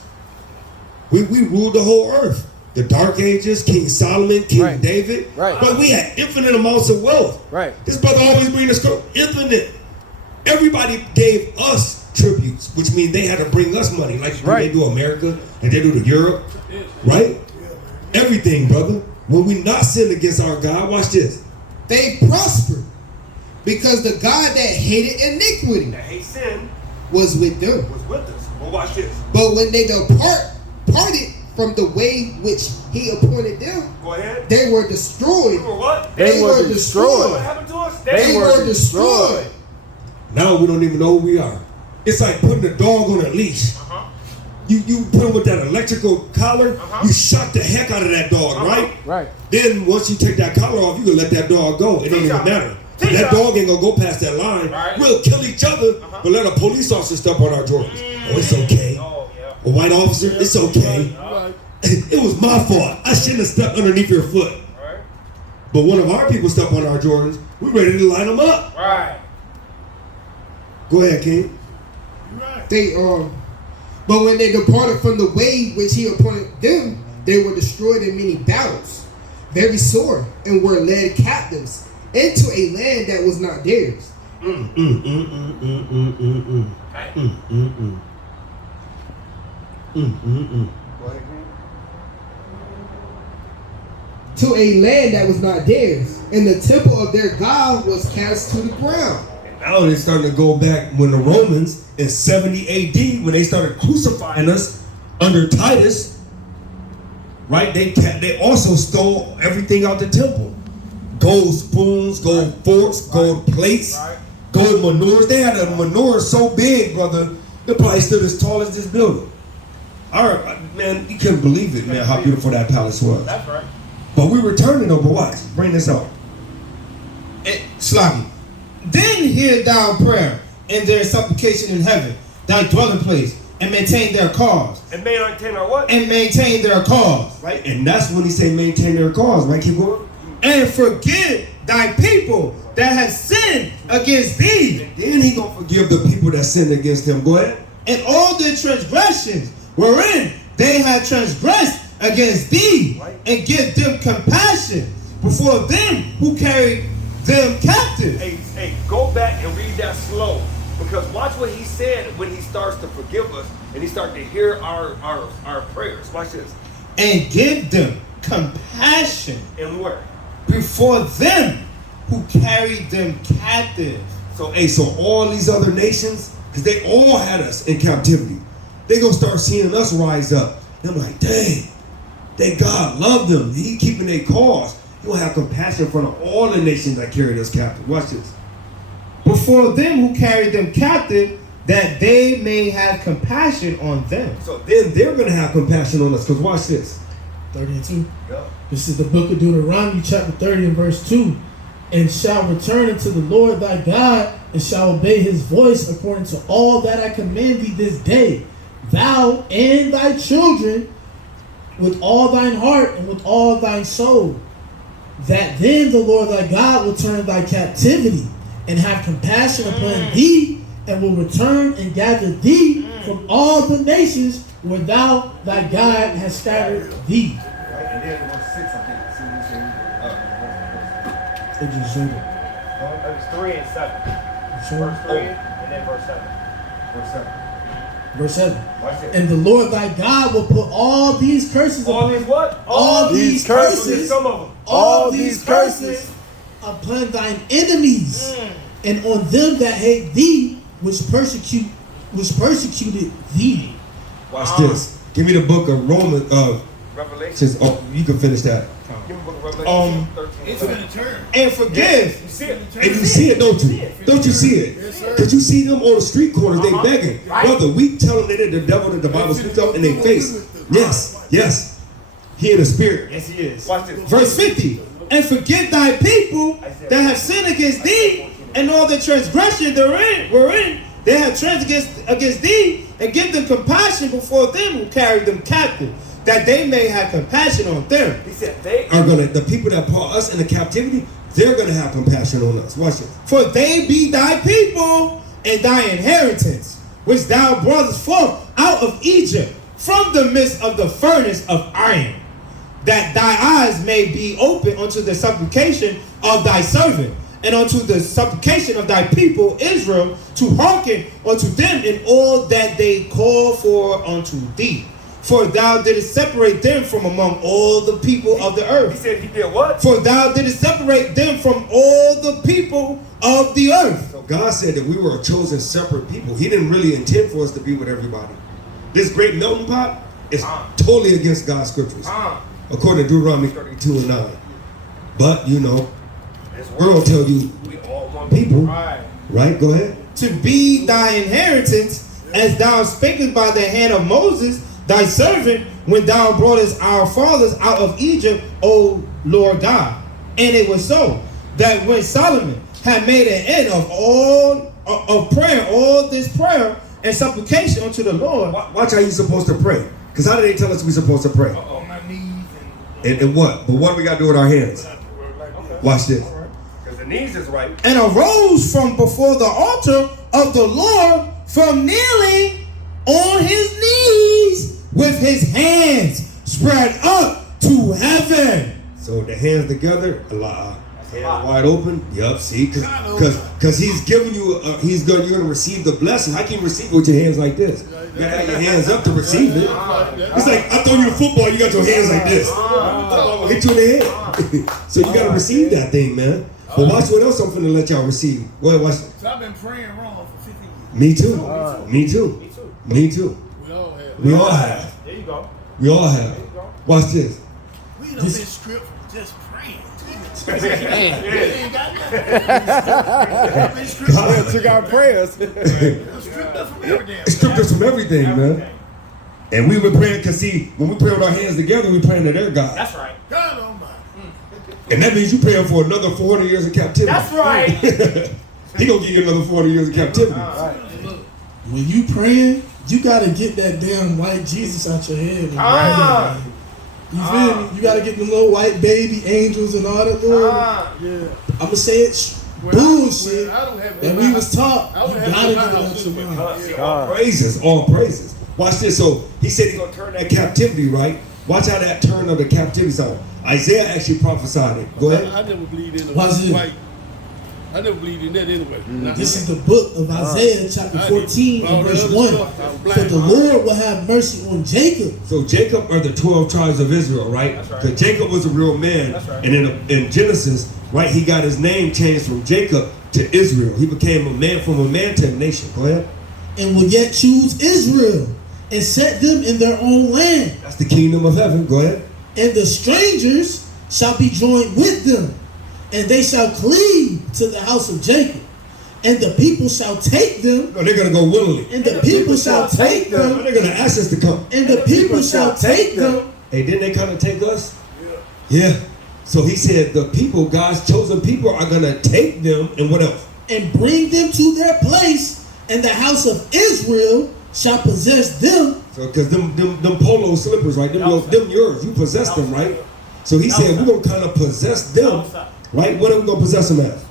We ruled the whole earth. The Dark Ages, King Solomon, King Right. David. Right. But we had infinite amounts of wealth. Right. This brother always bring us infinite. Everybody gave us tributes, which means they had to bring us money, like Right. they do America and they do to Europe, right? Everything, brother. When we not sin against our God, watch this. They prospered because the God that hated iniquity That hate sin was with them. was with us. Well, watch this. But when they departed from the way which he appointed them, Go ahead. they were destroyed. We were what? They were What destroyed. happened to us? They were destroyed. Now we don't even know who we are. It's like putting a dog on a leash. You put him with that electrical collar, you shock the heck out of that dog, right? Right. Then once you take that collar off, you can let that dog go. It don't even matter. So that dog ain't gonna go past that line. Right. We'll kill each other, but let a police officer step on our Jordans. Oh, it's okay. Oh, yeah. A white officer, it's okay. It was my fault. I shouldn't have stepped underneath your foot. Right. But one of our people stepped on our Jordans, we ready to line them up. Right. Go ahead, King. They but when they departed from the way which he appointed them, they were destroyed in many battles, very sore, and were led captives into a land that was not theirs. To a land that was not theirs, and the temple of their God was cast to the ground. Now they're starting to go back when the Romans in 70 AD, when they started crucifying us under Titus, right? They also stole everything out the temple. Gold spoons, gold forks, gold plates, gold menorahs. They had a menorah so big, brother, it probably stood as tall as this building. Man, you couldn't believe it, man, how beautiful that palace was. That's right. But we returning over, watch. Bring this out. Sloppy. Then hear thou prayer and their supplication in heaven, thy dwelling place, and maintain their cause. And maintain our what? And maintain their cause. Right? And that's when he say maintain their cause, right? Keep going. And forgive thy people that have sinned against thee, Then he gonna forgive the people that sinned against him. Go ahead. and all their transgressions wherein they have transgressed against thee, and give them compassion before them who carried them captive. Hey, go back and read that slow. Because watch what he said when he starts to forgive us and he starts to hear our prayers. Watch this. And give them compassion And where? before them who carried them captive. So all these other nations, because they all had us in captivity, they gonna start seeing us rise up. And I'm like, dang, they God loved them. He keeping their cause. He gonna have compassion for all the nations that carried us captive. Watch this. Before them who carried them captive, that they may have compassion on them. So then they're gonna have compassion on us. Because watch this. 30 and 2. Yeah. This is the book of Deuteronomy, chapter 30 and verse 2. And shall return unto the Lord thy God, and shall obey his voice according to all that I command thee this day, thou and thy children, with all thine heart and with all thine soul. That then the Lord thy God will turn thy captivity, and have compassion upon thee, and will return and gather thee from all the nations where thou thy God has scattered thee. And then verse 6, I think. It just showed it. It's 3 and 7. Sure. Verse 3 and then verse 7. Verse 7. Verse 7. Watch this. And the Lord thy God will put all these curses All upon these what? all these curses, Some of them. all these curses upon thine enemies, and on them that hate thee, which persecuted thee. Watch this. Give me the book of Romans. Revelation. Oh, you can finish that. Give me the book of Revelation 13. It's gonna turn. And forgive. You see it? And you see it, don't you? Don't you see it? Because you see them on the street corners, they begging. Brother, we tell them they're the devil that the Bible speaks up in their face. Yes, yes. He in the spirit. Yes, he is. Watch this. Verse 50. And forget thy people that have sinned against thee, and all the transgression wherein they have transgressed against thee, and give them compassion before them who carry them captive, that they may have compassion on them. He said they Are gonna, the people that brought us into captivity, they're gonna have compassion on us. Watch it. For they be thy people and thy inheritance, which thou broughtest forth out of Egypt, from the midst of the furnace of iron, that thy eyes may be open unto the supplication of thy servant, and unto the supplication of thy people Israel, to hearken unto them in all that they call for unto thee. For thou didst separate them from among all the people of the he earth. said he did what? For thou didst separate them from all the people of the earth. So God said that we were a chosen separate people. He didn't really intend for us to be with everybody. This great melting pot is totally against God's scriptures, according to Deuteronomy 32 and 9. But, you know, we're going to tell you We all one people, Right. right? Go ahead. To be thy inheritance, as thou spakest by the hand of Moses, thy servant, when thou broughtest our fathers out of Egypt, O Lord God. And it was so, that when Solomon had made an end of all of prayer, all this prayer and supplication unto the Lord. Watch how you're supposed to pray. Because how do they tell us we're supposed to pray? On my knees And what? But what do we got to do with our hands? Watch this. Because the knees is right. And arose from before the altar of the Lord, from kneeling on his knees, with his hands spread up to heaven. So the hands together, hands wide open. Yup, see, because he's giving you, you're gonna receive the blessing. How can you receive it with your hands like this? You gotta have your hands up to receive it. It's like I throw you the football, you got your hands like this. I'm gonna hit you in the head. So you gotta receive that thing, man. But watch what else I'm finna let y'all receive. Go ahead, watch. So I've been praying wrong for 50 years. Me too. Me too. Me too. We all have. We all have. There you go. We all have. Watch this. We done been stripped from just praying. We ain't got nothing. Been stripped God took our prayers. stripped us from everything. It stripped us from everything, man. And we were praying, because see, when we pray with our hands together, we praying to their God. That's right. God Almighty. And that means you praying for another 400 years of captivity. That's right. He gonna give you another 40 years of captivity. When you praying, you gotta get that damn white Jesus out your head. You feel me? You gotta get the little white baby angels and all that little. Yeah. I'ma say it. Bullshit. I don't have That we was taught. I You would have gotta it get in my it out house your too, mind. See, All praises, all praises. Watch this. So he said he's gonna turn that captivity, right? Watch how that turn of the captivity sound. Isaiah actually prophesied it. Go ahead. I never believed in Watch this. white. I never believed in that anyway. This is the book of Isaiah, chapter 14, and verse 1. For the Lord will have mercy on Jacob. So Jacob are the 12 tribes of Israel, right? Because Jacob was a real man. And in Genesis, right, he got his name changed from Jacob to Israel. He became a man from a man to a nation. Go ahead. And will yet choose Israel and set them in their own land. That's the kingdom of heaven. Go ahead. And the strangers shall be joined with them, and they shall cleave to the house of Jacob. And the people shall take them, No, they're going to go willingly. and the people shall take No, them, they're going to ask us to come. and the people shall take them. Hey, didn't they kind of take us? Yeah. So he said the people, God's chosen people, are going to take them, and what else? And bring them to their place, and the house of Israel shall possess them. So, because them polo slippers, right? Them yours. You possess them, right? So he said we're going to kind of possess them, right? What are we going to possess them as?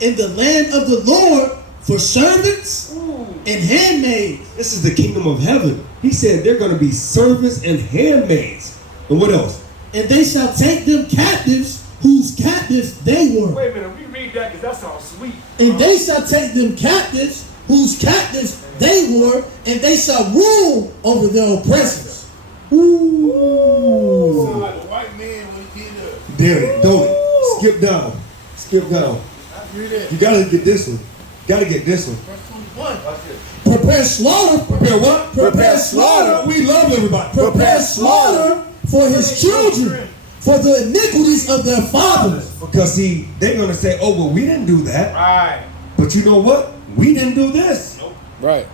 In the land of the Lord for servants and handmaids. This is the kingdom of heaven. He said they're going to be servants and handmaids. And what else? And they shall take them captives, whose captives they were. Wait a minute, reread that because that sounds sweet. And they shall take them captives, whose captives they were, and they shall rule over their oppressors. Ooh. Sound like a white man when he get up. Damn, don't it? Skip down. Skip down. I hear that. You got to get this one. Got to get this one. Verse 21. Prepare slaughter. Prepare what? Prepare slaughter. We love everybody. Prepare slaughter for his children, for the iniquities of their fathers. Because see, they're going to say, oh, well, we didn't do that. Right. But you know what? We didn't do this. Right.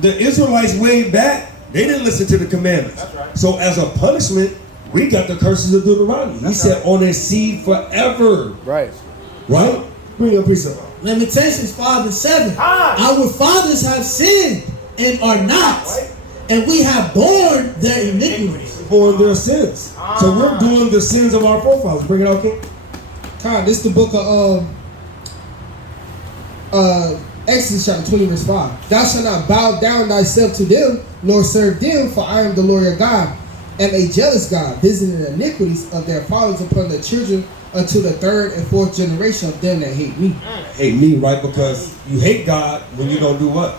The Israelites way back, they didn't listen to the commandments. That's right. So as a punishment, we got the curses of Deuteronomy. He said on their seed forever. Right. Right? Bring your piece up. Lamentations 5 and 7. Ah. Our fathers have sinned and are not, and we have borne their iniquities. Born their sins. So we're doing the sins of our forefathers. Bring it out, King. Con, this is the book of Exodus chapter 20 verse 5. Thou shalt not bow down thyself to them, nor serve them, for I am the Lord your God, am a jealous God, visiting the iniquities of their fathers upon their children unto the third and fourth generation of them that hate me. Hate me, right? Because you hate God when you don't do what?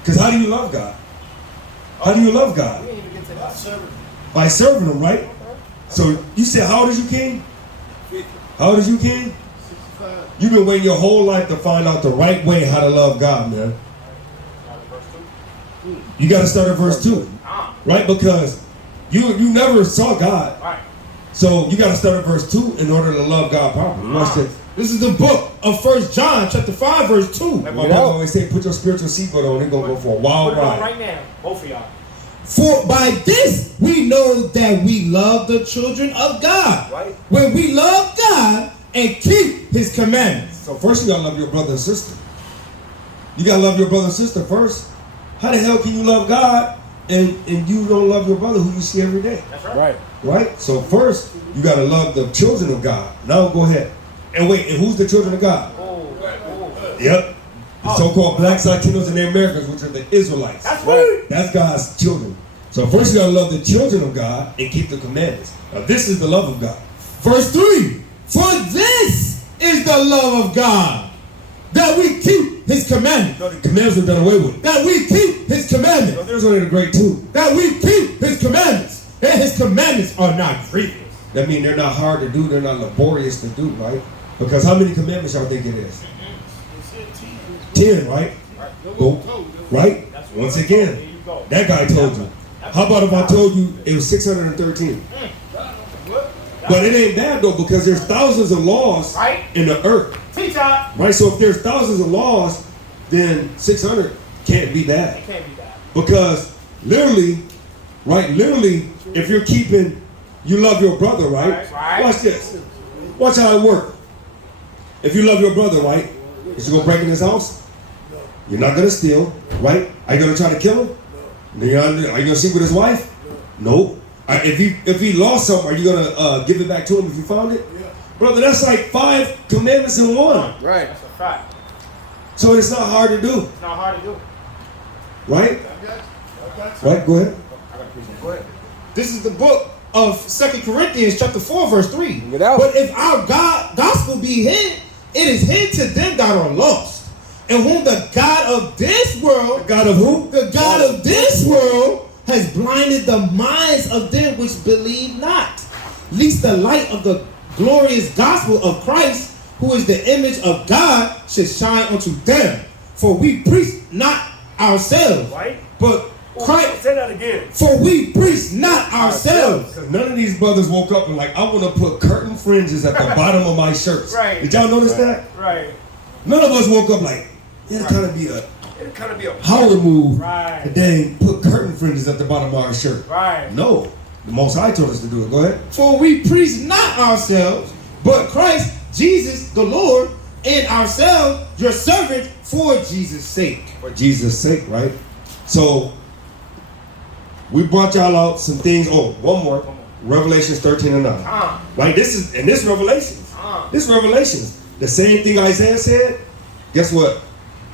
Because how do you love God? How do you love God? By serving Him, right? So you said, how old is you, King? How old is you, King? You've been waiting your whole life to find out the right way how to love God, man. You got to start at verse 2, right? Because you never saw God. Right. So you got to start at verse 2 in order to love God properly. Watch this. This is the book of 1 John chapter 5 verse 2. My mother always say, put your spiritual seatbelt on. They're going to go for a wild Put it on ride. right now, both of y'all. For by this we know that we love the children of God. Right. When we love God and keep His commandments. So first you got to love your brother and sister. You got to love your brother and sister first. How the hell can you love God and you don't love your brother who you see every day? That's right. Right. Right? So first, you got to love the children of God. Now go ahead. And wait, and who's the children of God? Yep. The so-called blacks, Latinos, and the Americans, which are the Israelites. That's right. That's God's children. So first you got to love the children of God and keep the commandments. Now this is the love of God. Verse 3. For this is the love of God, that we keep His commandments. No, the commandments are done away with. That we keep His commandments. No, there's only the great two. That we keep His commandments. And His commandments are not grievous. That means they're not hard to do. They're not laborious to do, right? Because how many commandments y'all think it is? 10, right? Go, right? Once again, that guy told you. How about if I told you it was 613? But it ain't bad though, because there's thousands of laws in the earth. Right? So if there's thousands of laws, then 600 can't be bad. It can't be that. Because literally, right? Literally, if you're keeping, you love your brother, right? Right. Watch this. Watch how it works. If you love your brother, right? Is you gonna break in his house? You're not gonna steal, right? Are you gonna try to kill him? No. Are you gonna sleep with his wife? No. If he lost something, are you gonna give it back to him if you found it? Yeah. Brother, that's like 5 commandments in one. Right. That's a fact. So it's not hard to do, It's not hard to do. right? I got you. Right, go ahead. Go ahead. This is the book of 2 Corinthians chapter 4, verse 3. Without- But if our gospel be hid, it is hid to them that are lost, and whom the God of this world, The God of who? the God of this world has blinded the minds of them which believe not, lest the light of the glorious gospel of Christ, who is the image of God, should shine unto them. For we preach not ourselves, Right? but Christ. Say that again. For we preach not ourselves. Because none of these brothers woke up and like, I want to put curtain fringes at the bottom of my shirts. Right. Did y'all notice that? Right. None of us woke up like, it'll kind of be a It'll kind of be a power move. Right. And then put curtain fringes at the bottom of our shirt. Right. No. The Most High told us to do it. Go ahead. For we preach not ourselves, but Christ Jesus the Lord, and ourselves your servants for Jesus' sake. For Jesus' sake, right? So, we brought y'all out some things. Oh, one more. Revelations 13 and 9. Right? This Revelations. This Revelations. The same thing Isaiah said. Guess what?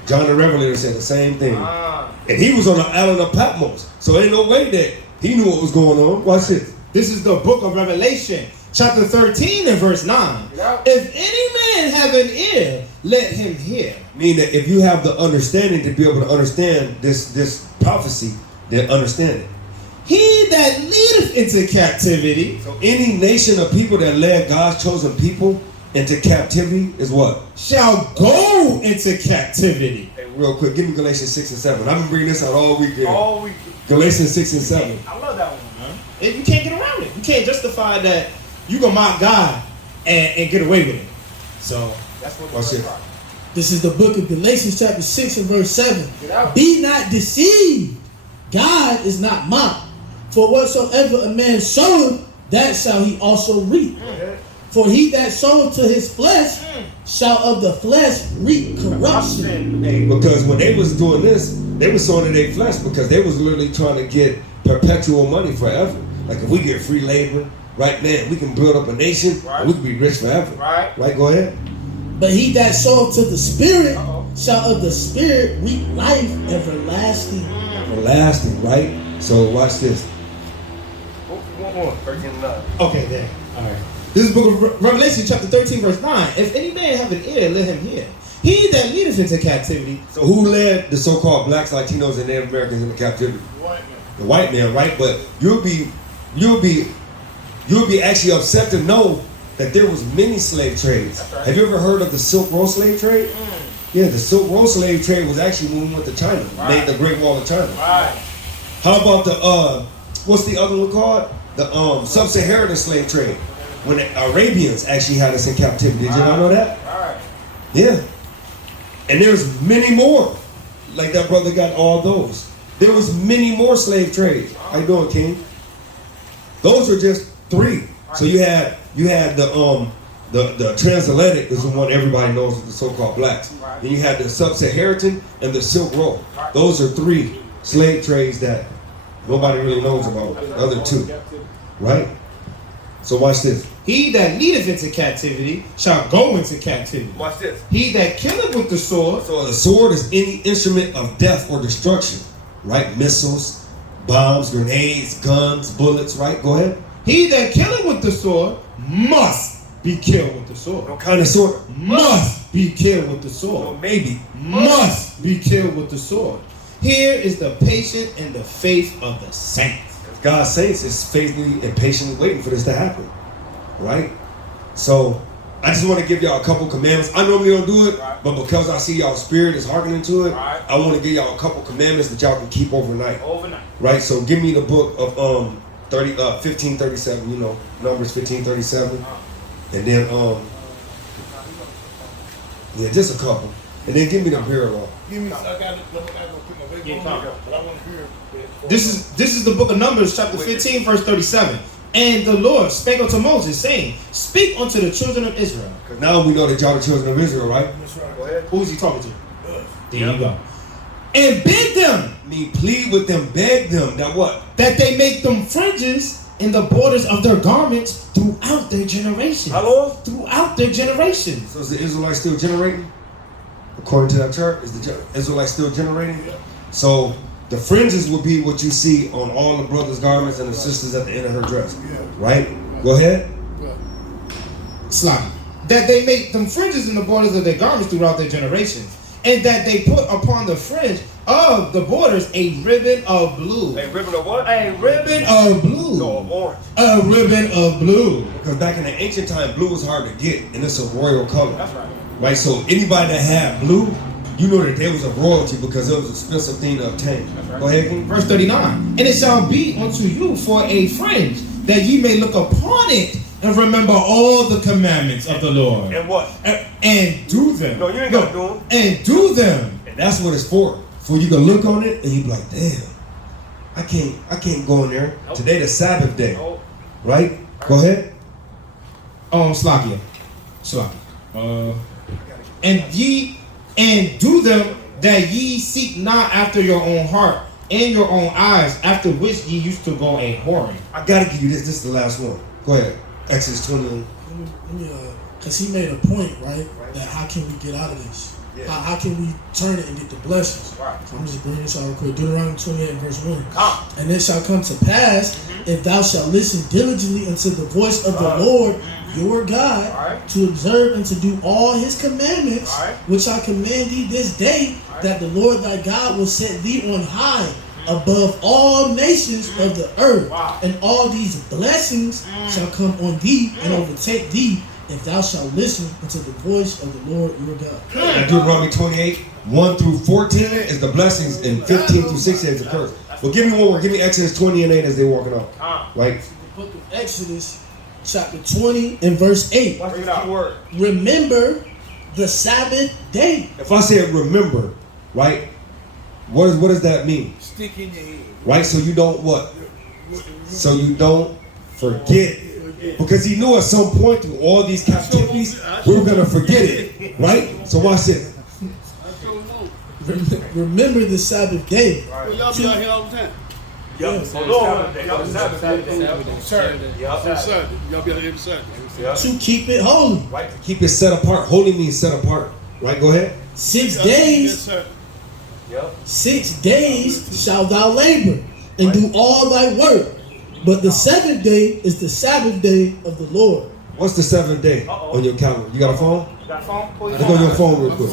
John the Revelator said the same thing. And he was on the island of Patmos. So ain't no way that he knew what was going on. Watch this. This is the book of Revelation, chapter 13 and verse 9. If any man have an ear, let him hear. Meaning that if you have the understanding to be able to understand this prophecy, then understand it. He that leadeth into captivity, So any nation of people that led God's chosen people into captivity is what? shall go into captivity. Hey, real quick, give me Galatians 6 and 7. I've been bringing this out all weekend. All week. Galatians 6 and 7. I love that one. And you can't get around it. You can't justify that you gonna mock God and get away with it. So That's what Watch it. This is the book of Galatians chapter 6 and verse 7. Be not deceived. God is not mocked. For whatsoever a man soweth, that shall he also reap. For he that soweth to his flesh shall of the flesh reap corruption. Hey, because when they was doing this, they was sowing in their flesh because they was literally trying to get perpetual money forever. Like if we get free labor, right, man, we can build up a nation and we can be rich forever. Right. Right, go ahead. But he that soweth to the Spirit shall of the Spirit reap life everlasting. Everlasting, right? So watch this. One more. 13 and 9. okay, there. All right. This is the book of Revelation, chapter 13, verse 9. If any man have an ear, let him hear. He that leadeth into captivity, So who led the so-called blacks, Latinos, and Native Americans into captivity? The white man, right? But you'll be actually upset to know that there was many slave trades. Right. Have you ever heard of the Silk Road slave trade? Yeah, the Silk Road slave trade was actually when we went to China, made the Great Wall of China. Right. How about the what's the other one called? The Sub-Saharan slave trade, when the Arabians actually had us in captivity. Did you not know that? Right. Yeah. And there's many more. Like that brother got all those. There was many more slave trades. How you doing, King? Those are just 3. So you had the transatlantic is the one everybody knows is the so-called blacks. Then you had the Sub-Saharan and the Silk Road. Those are 3 slave trades that nobody really knows about. The other 2. Right? So watch this. he that leadeth into captivity shall go into captivity. Watch this. He that killeth with the sword, So the sword is any instrument of death or destruction. Right? Missiles, bombs, grenades, guns, bullets, right? Go ahead. he that killeth with the sword must be killed with the sword. What kind of sword? Must be killed with the Well, sword. maybe. Must be killed with the sword. Here is the patience and the faith of the saints. God's saints is faithfully and patiently waiting for this to happen. Right? So, I just want to give y'all a couple commandments. I normally don't do it, but because I see y'all spirit is hearkening to it, I want to give y'all a couple commandments that y'all can keep overnight. Overnight. Right? So, give me the book of 1537, you know, Numbers 1537. And then, yeah, just a couple. And then give me the prayer law. Give me. I got to put my weight on it, but I want to hear. This is the book of Numbers, chapter 15, verse 37. And the Lord spake unto Moses, saying, speak unto the children of Israel. Because now we know that y'all the children of Israel, right? That's right. Go ahead. Who's he talking to? Us. There you go. And bid them I mean, plead with them, beg them that what? that they make them fringes in the borders of their garments throughout their generations. How long? Throughout their generations. So is the Israelites still generating? According to that chart, is the Israelites still generating? So the fringes will be what you see on all the brothers' garments and the sisters at the end of her dress. Right? Go ahead. Sloppy. That they make them fringes in the borders of their garments throughout their generations. And that they put upon the fringe of the borders a ribbon of blue. A ribbon of what? A ribbon of blue. No, of orange. A ribbon of blue. Because back in the ancient time, blue was hard to get, and it's a royal color. That's right. Right? So anybody that had blue, you know that they was a royalty because it was an expensive thing to obtain. Go ahead, King. Verse 39. And it shall be unto you for a fringe, that ye may look upon it and remember all the commandments of the Lord. And what? And do them. No, you ain't gonna do them. And do them. And that's what it's for. For you to look on it and you be like, damn, I can't go in there. Nope. Today the Sabbath day. Nope. Right? Go ahead. Slakia. And do them, that ye seek not after your own heart and your own eyes, after which ye used to go a whoring. I gotta give you this. This is the last one. Go ahead. Exodus 20. Because he made a point, right? That how can we get out of this? Yeah. How can we turn it and get the blessings? Right. So I'm just bringing this out real quick. Deuteronomy 28 and verse 1. Come. And it shall come to pass, if thou shalt listen diligently unto the voice of the Lord your God, Right. to observe and to do all his commandments, Right. which I command thee this day, that the Lord thy God will set thee on high above all nations of the earth. Wow. And all these blessings shall come on thee and overtake thee, if thou shalt listen unto the voice of the Lord your God. And Deuteronomy 28, 1 through 14 is the blessings, and 15 through 16 is the curse. But give me one more. Give me Exodus 20 and 8 as they walking out. Right? The book of Exodus, chapter 20 and verse 8. What's the key word? Remember the Sabbath day. If I say remember, right? What does that mean? Stick in your head. Right? So you don't what? So you don't forget. Because he knew at some point through all these captivities, we were going to forget it. Right? So watch this. Remember the Sabbath day. Well, y'all be out here all the time. Yes. Hold on. They got the Sabbath day. Saturday. Yeah. Every Sunday. Y'all be out here every Sunday. Yeah. To keep it holy. Right. Keep it set apart. Holy means set apart. Right? Go ahead. 6 Yes, days, sir. Yep. 6 days shalt thou labor and do all thy work. But the 7th day is the Sabbath day of the Lord. What's the 7th day on your calendar? You got a phone? You got a phone? Pull Let's go to your phone real quick.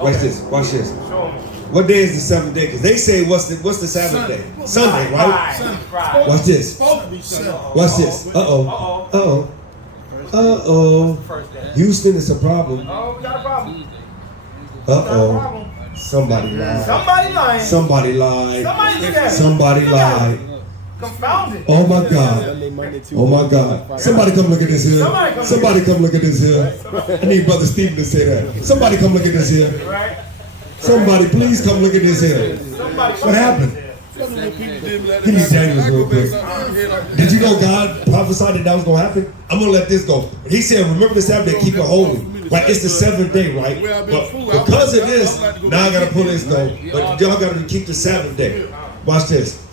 Watch this. Watch this. Show me. What day is the 7th day? Because they say what's the Sabbath day? Sunday, right? Right. Watch this. Supposed to be Sunday. Watch this. First day. Houston is a problem. Oh, we got a problem. We got a problem. Somebody lied. Somebody lying. Somebody lied. Somebody did that. Somebody lied. Confounded. Oh my God. Oh my God. Somebody come look at this here. Somebody come look at this here. I need Brother Stephen to say that. Somebody come look at this here. Right? Somebody please come look at this here. What happened? Some of the people didn't let Give me it Daniels happen. real quick. Did you know God prophesied that was going to happen? I'm going to let this go. He said, remember the Sabbath day, keep it holy. Right, it's the 7th day, right? But because of this, now I got to pull this though. But y'all got to keep the Sabbath day. Watch this.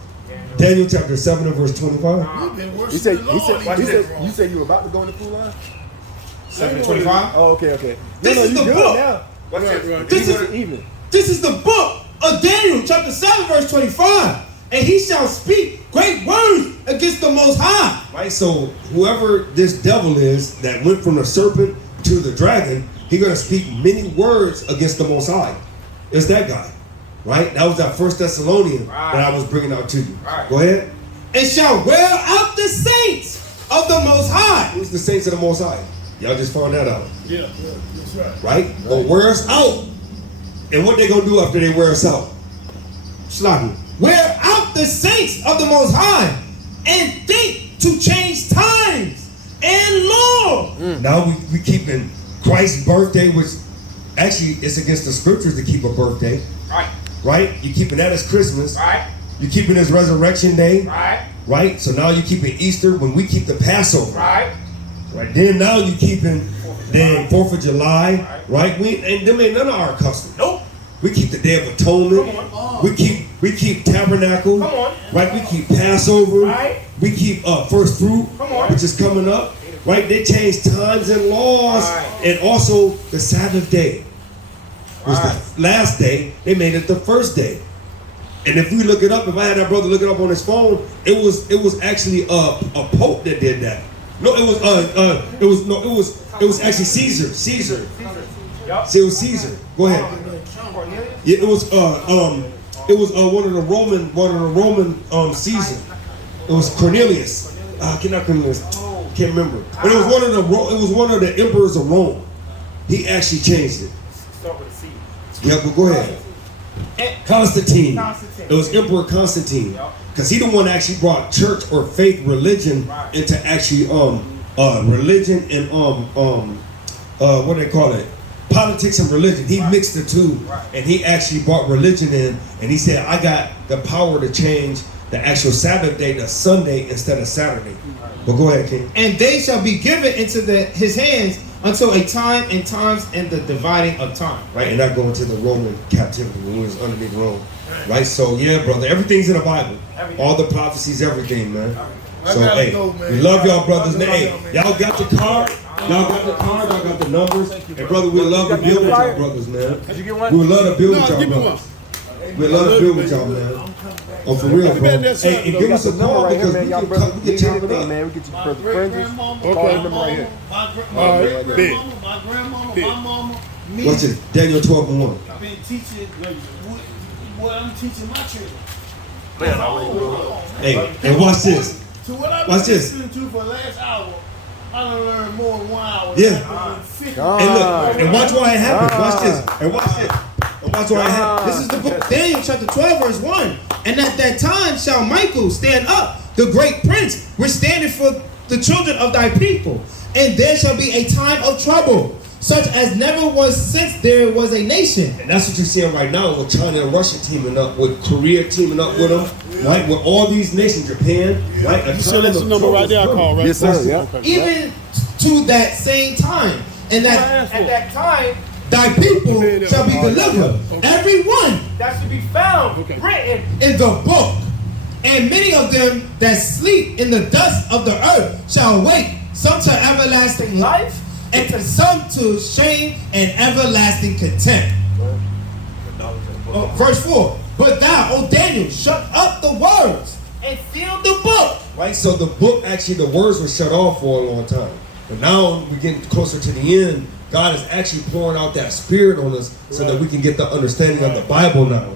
Daniel chapter 7 and verse 25. You said you were about to go in the pool line? 7:25. Oh, okay. This is the good book. now. What's this? This is Evening. This is the book of Daniel, chapter 7, verse 25. And he shall speak great words against the Most High. Right, so whoever this devil is that went from the serpent to the dragon, he's going to speak many words against the Most High. It's that guy. Right? That was that 1 Thessalonian that I was bringing out to you. Right. Go ahead. And shall wear out the saints of the Most High. Who's the saints of the Most High? Y'all just found that out. Yeah, that's right. Right? Gonna wear us out. And what they gonna do after they wear us out? Slaughter. Wear out the saints of the Most High and think to change times and law. Now we keeping Christ's birthday, which actually it's against the scriptures to keep a birthday. Right. Right? You keeping that as Christmas. Right. You keeping his resurrection day. Right. Right? So now you keeping Easter when we keep the Passover. Right. Right? Then now you keeping then 4th of July. Right? We and them ain't none of our customs. Nope. We keep the Day of Atonement. We keep Tabernacle. Come on. Right? We keep Passover. Right. We keep first fruit, Come on. which is coming up. Right? They changed times and laws, Right. and also the Sabbath day was Right. the last day. They made it the first day. And if we look it up, if I had that brother look it up on his phone, it was actually a pope that did that. No, it was actually Caesar. Caesar. Yup. See, it was Caesar. Go ahead. Yeah, it was one of the Roman Caesar. It was Cornelius. Not Cornelius. Can't remember. But it was one of the emperors of Rome. He actually changed it. Start with a C. Yeah, but go ahead. Constantine. It was Emperor Constantine, because he the one that actually brought church or faith religion into actually religion and what do they call it? Politics and religion. He mixed the two, and he actually brought religion in, and he said, I got the power to change the actual Sabbath day to Sunday instead of Saturday. But go ahead, King. And they shall be given into his hands until a time and times and the dividing of time. Right, and not going to the Roman captivity when we was underneath Rome. Right, so yeah, brother, everything's in the Bible. All the prophecies, everything, man. So hey, we love y'all, brothers. Hey, y'all got the card. Y'all got the card. Y'all got the numbers. And brother, we love to build with y'all, brothers, man. Did you get one? We would love to build with y'all, give me brothers. We love to build with y'all, man. Oh, for real, bro. Hey, and give us a call because we can chop it up. man. We get you for the Great fringes. grandmama, Okay. my Number right here. my great grandmama, my grandmama, my mama, me. What's it? Daniel 12:1. I've been teaching what I'm teaching my children. Hey, and watch this. So what I've Watch been this. listening to for the last hour, I done learned more in 1 hour. Yeah. than I've been 50. And look, and watch why it happened. Watch this. And watch this. And watch why it happened. This is the book of Daniel, chapter 12, verse 1. And at that time shall Michael stand up, the great prince, which standeth for the children of thy people. And there shall be a time of trouble, such as never was since there was a nation. And that's what you're seeing right now with China and Russia teaming up, with Korea teaming up with them, right? With all these nations, Japan, right? You said that's the number right there I called, right? Yes, sir. Yeah. Even to that same time. And that At that time, thy people shall be delivered, every one that should be found written. in the book. And many of them that sleep in the dust of the earth shall wake, some to everlasting life, and to some to shame and everlasting contempt. Verse 4. But thou, O Daniel, shut up the words and seal the book. Right? So the book, actually, the words were shut off for a long time. But now we're getting closer to the end. God is actually pouring out that spirit on us so that we can get the understanding of the Bible now.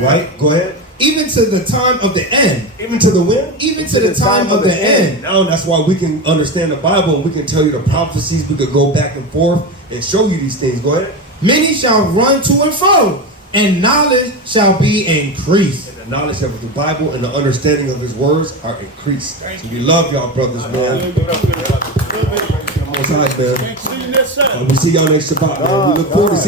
Right? Go ahead. Even to the time of the end. Even to the when? Even to the time of the end. Now that's why we can understand the Bible and we can tell you the prophecies. We could go back and forth and show you these things. Go ahead. Many shall run to and fro, and knowledge shall be increased. And the knowledge of the Bible and the understanding of His words are increased. So we love y'all, brothers, man. Come on, tight, man. See you next Sunday. We see y'all next Shabbat, man. We look forward to seeing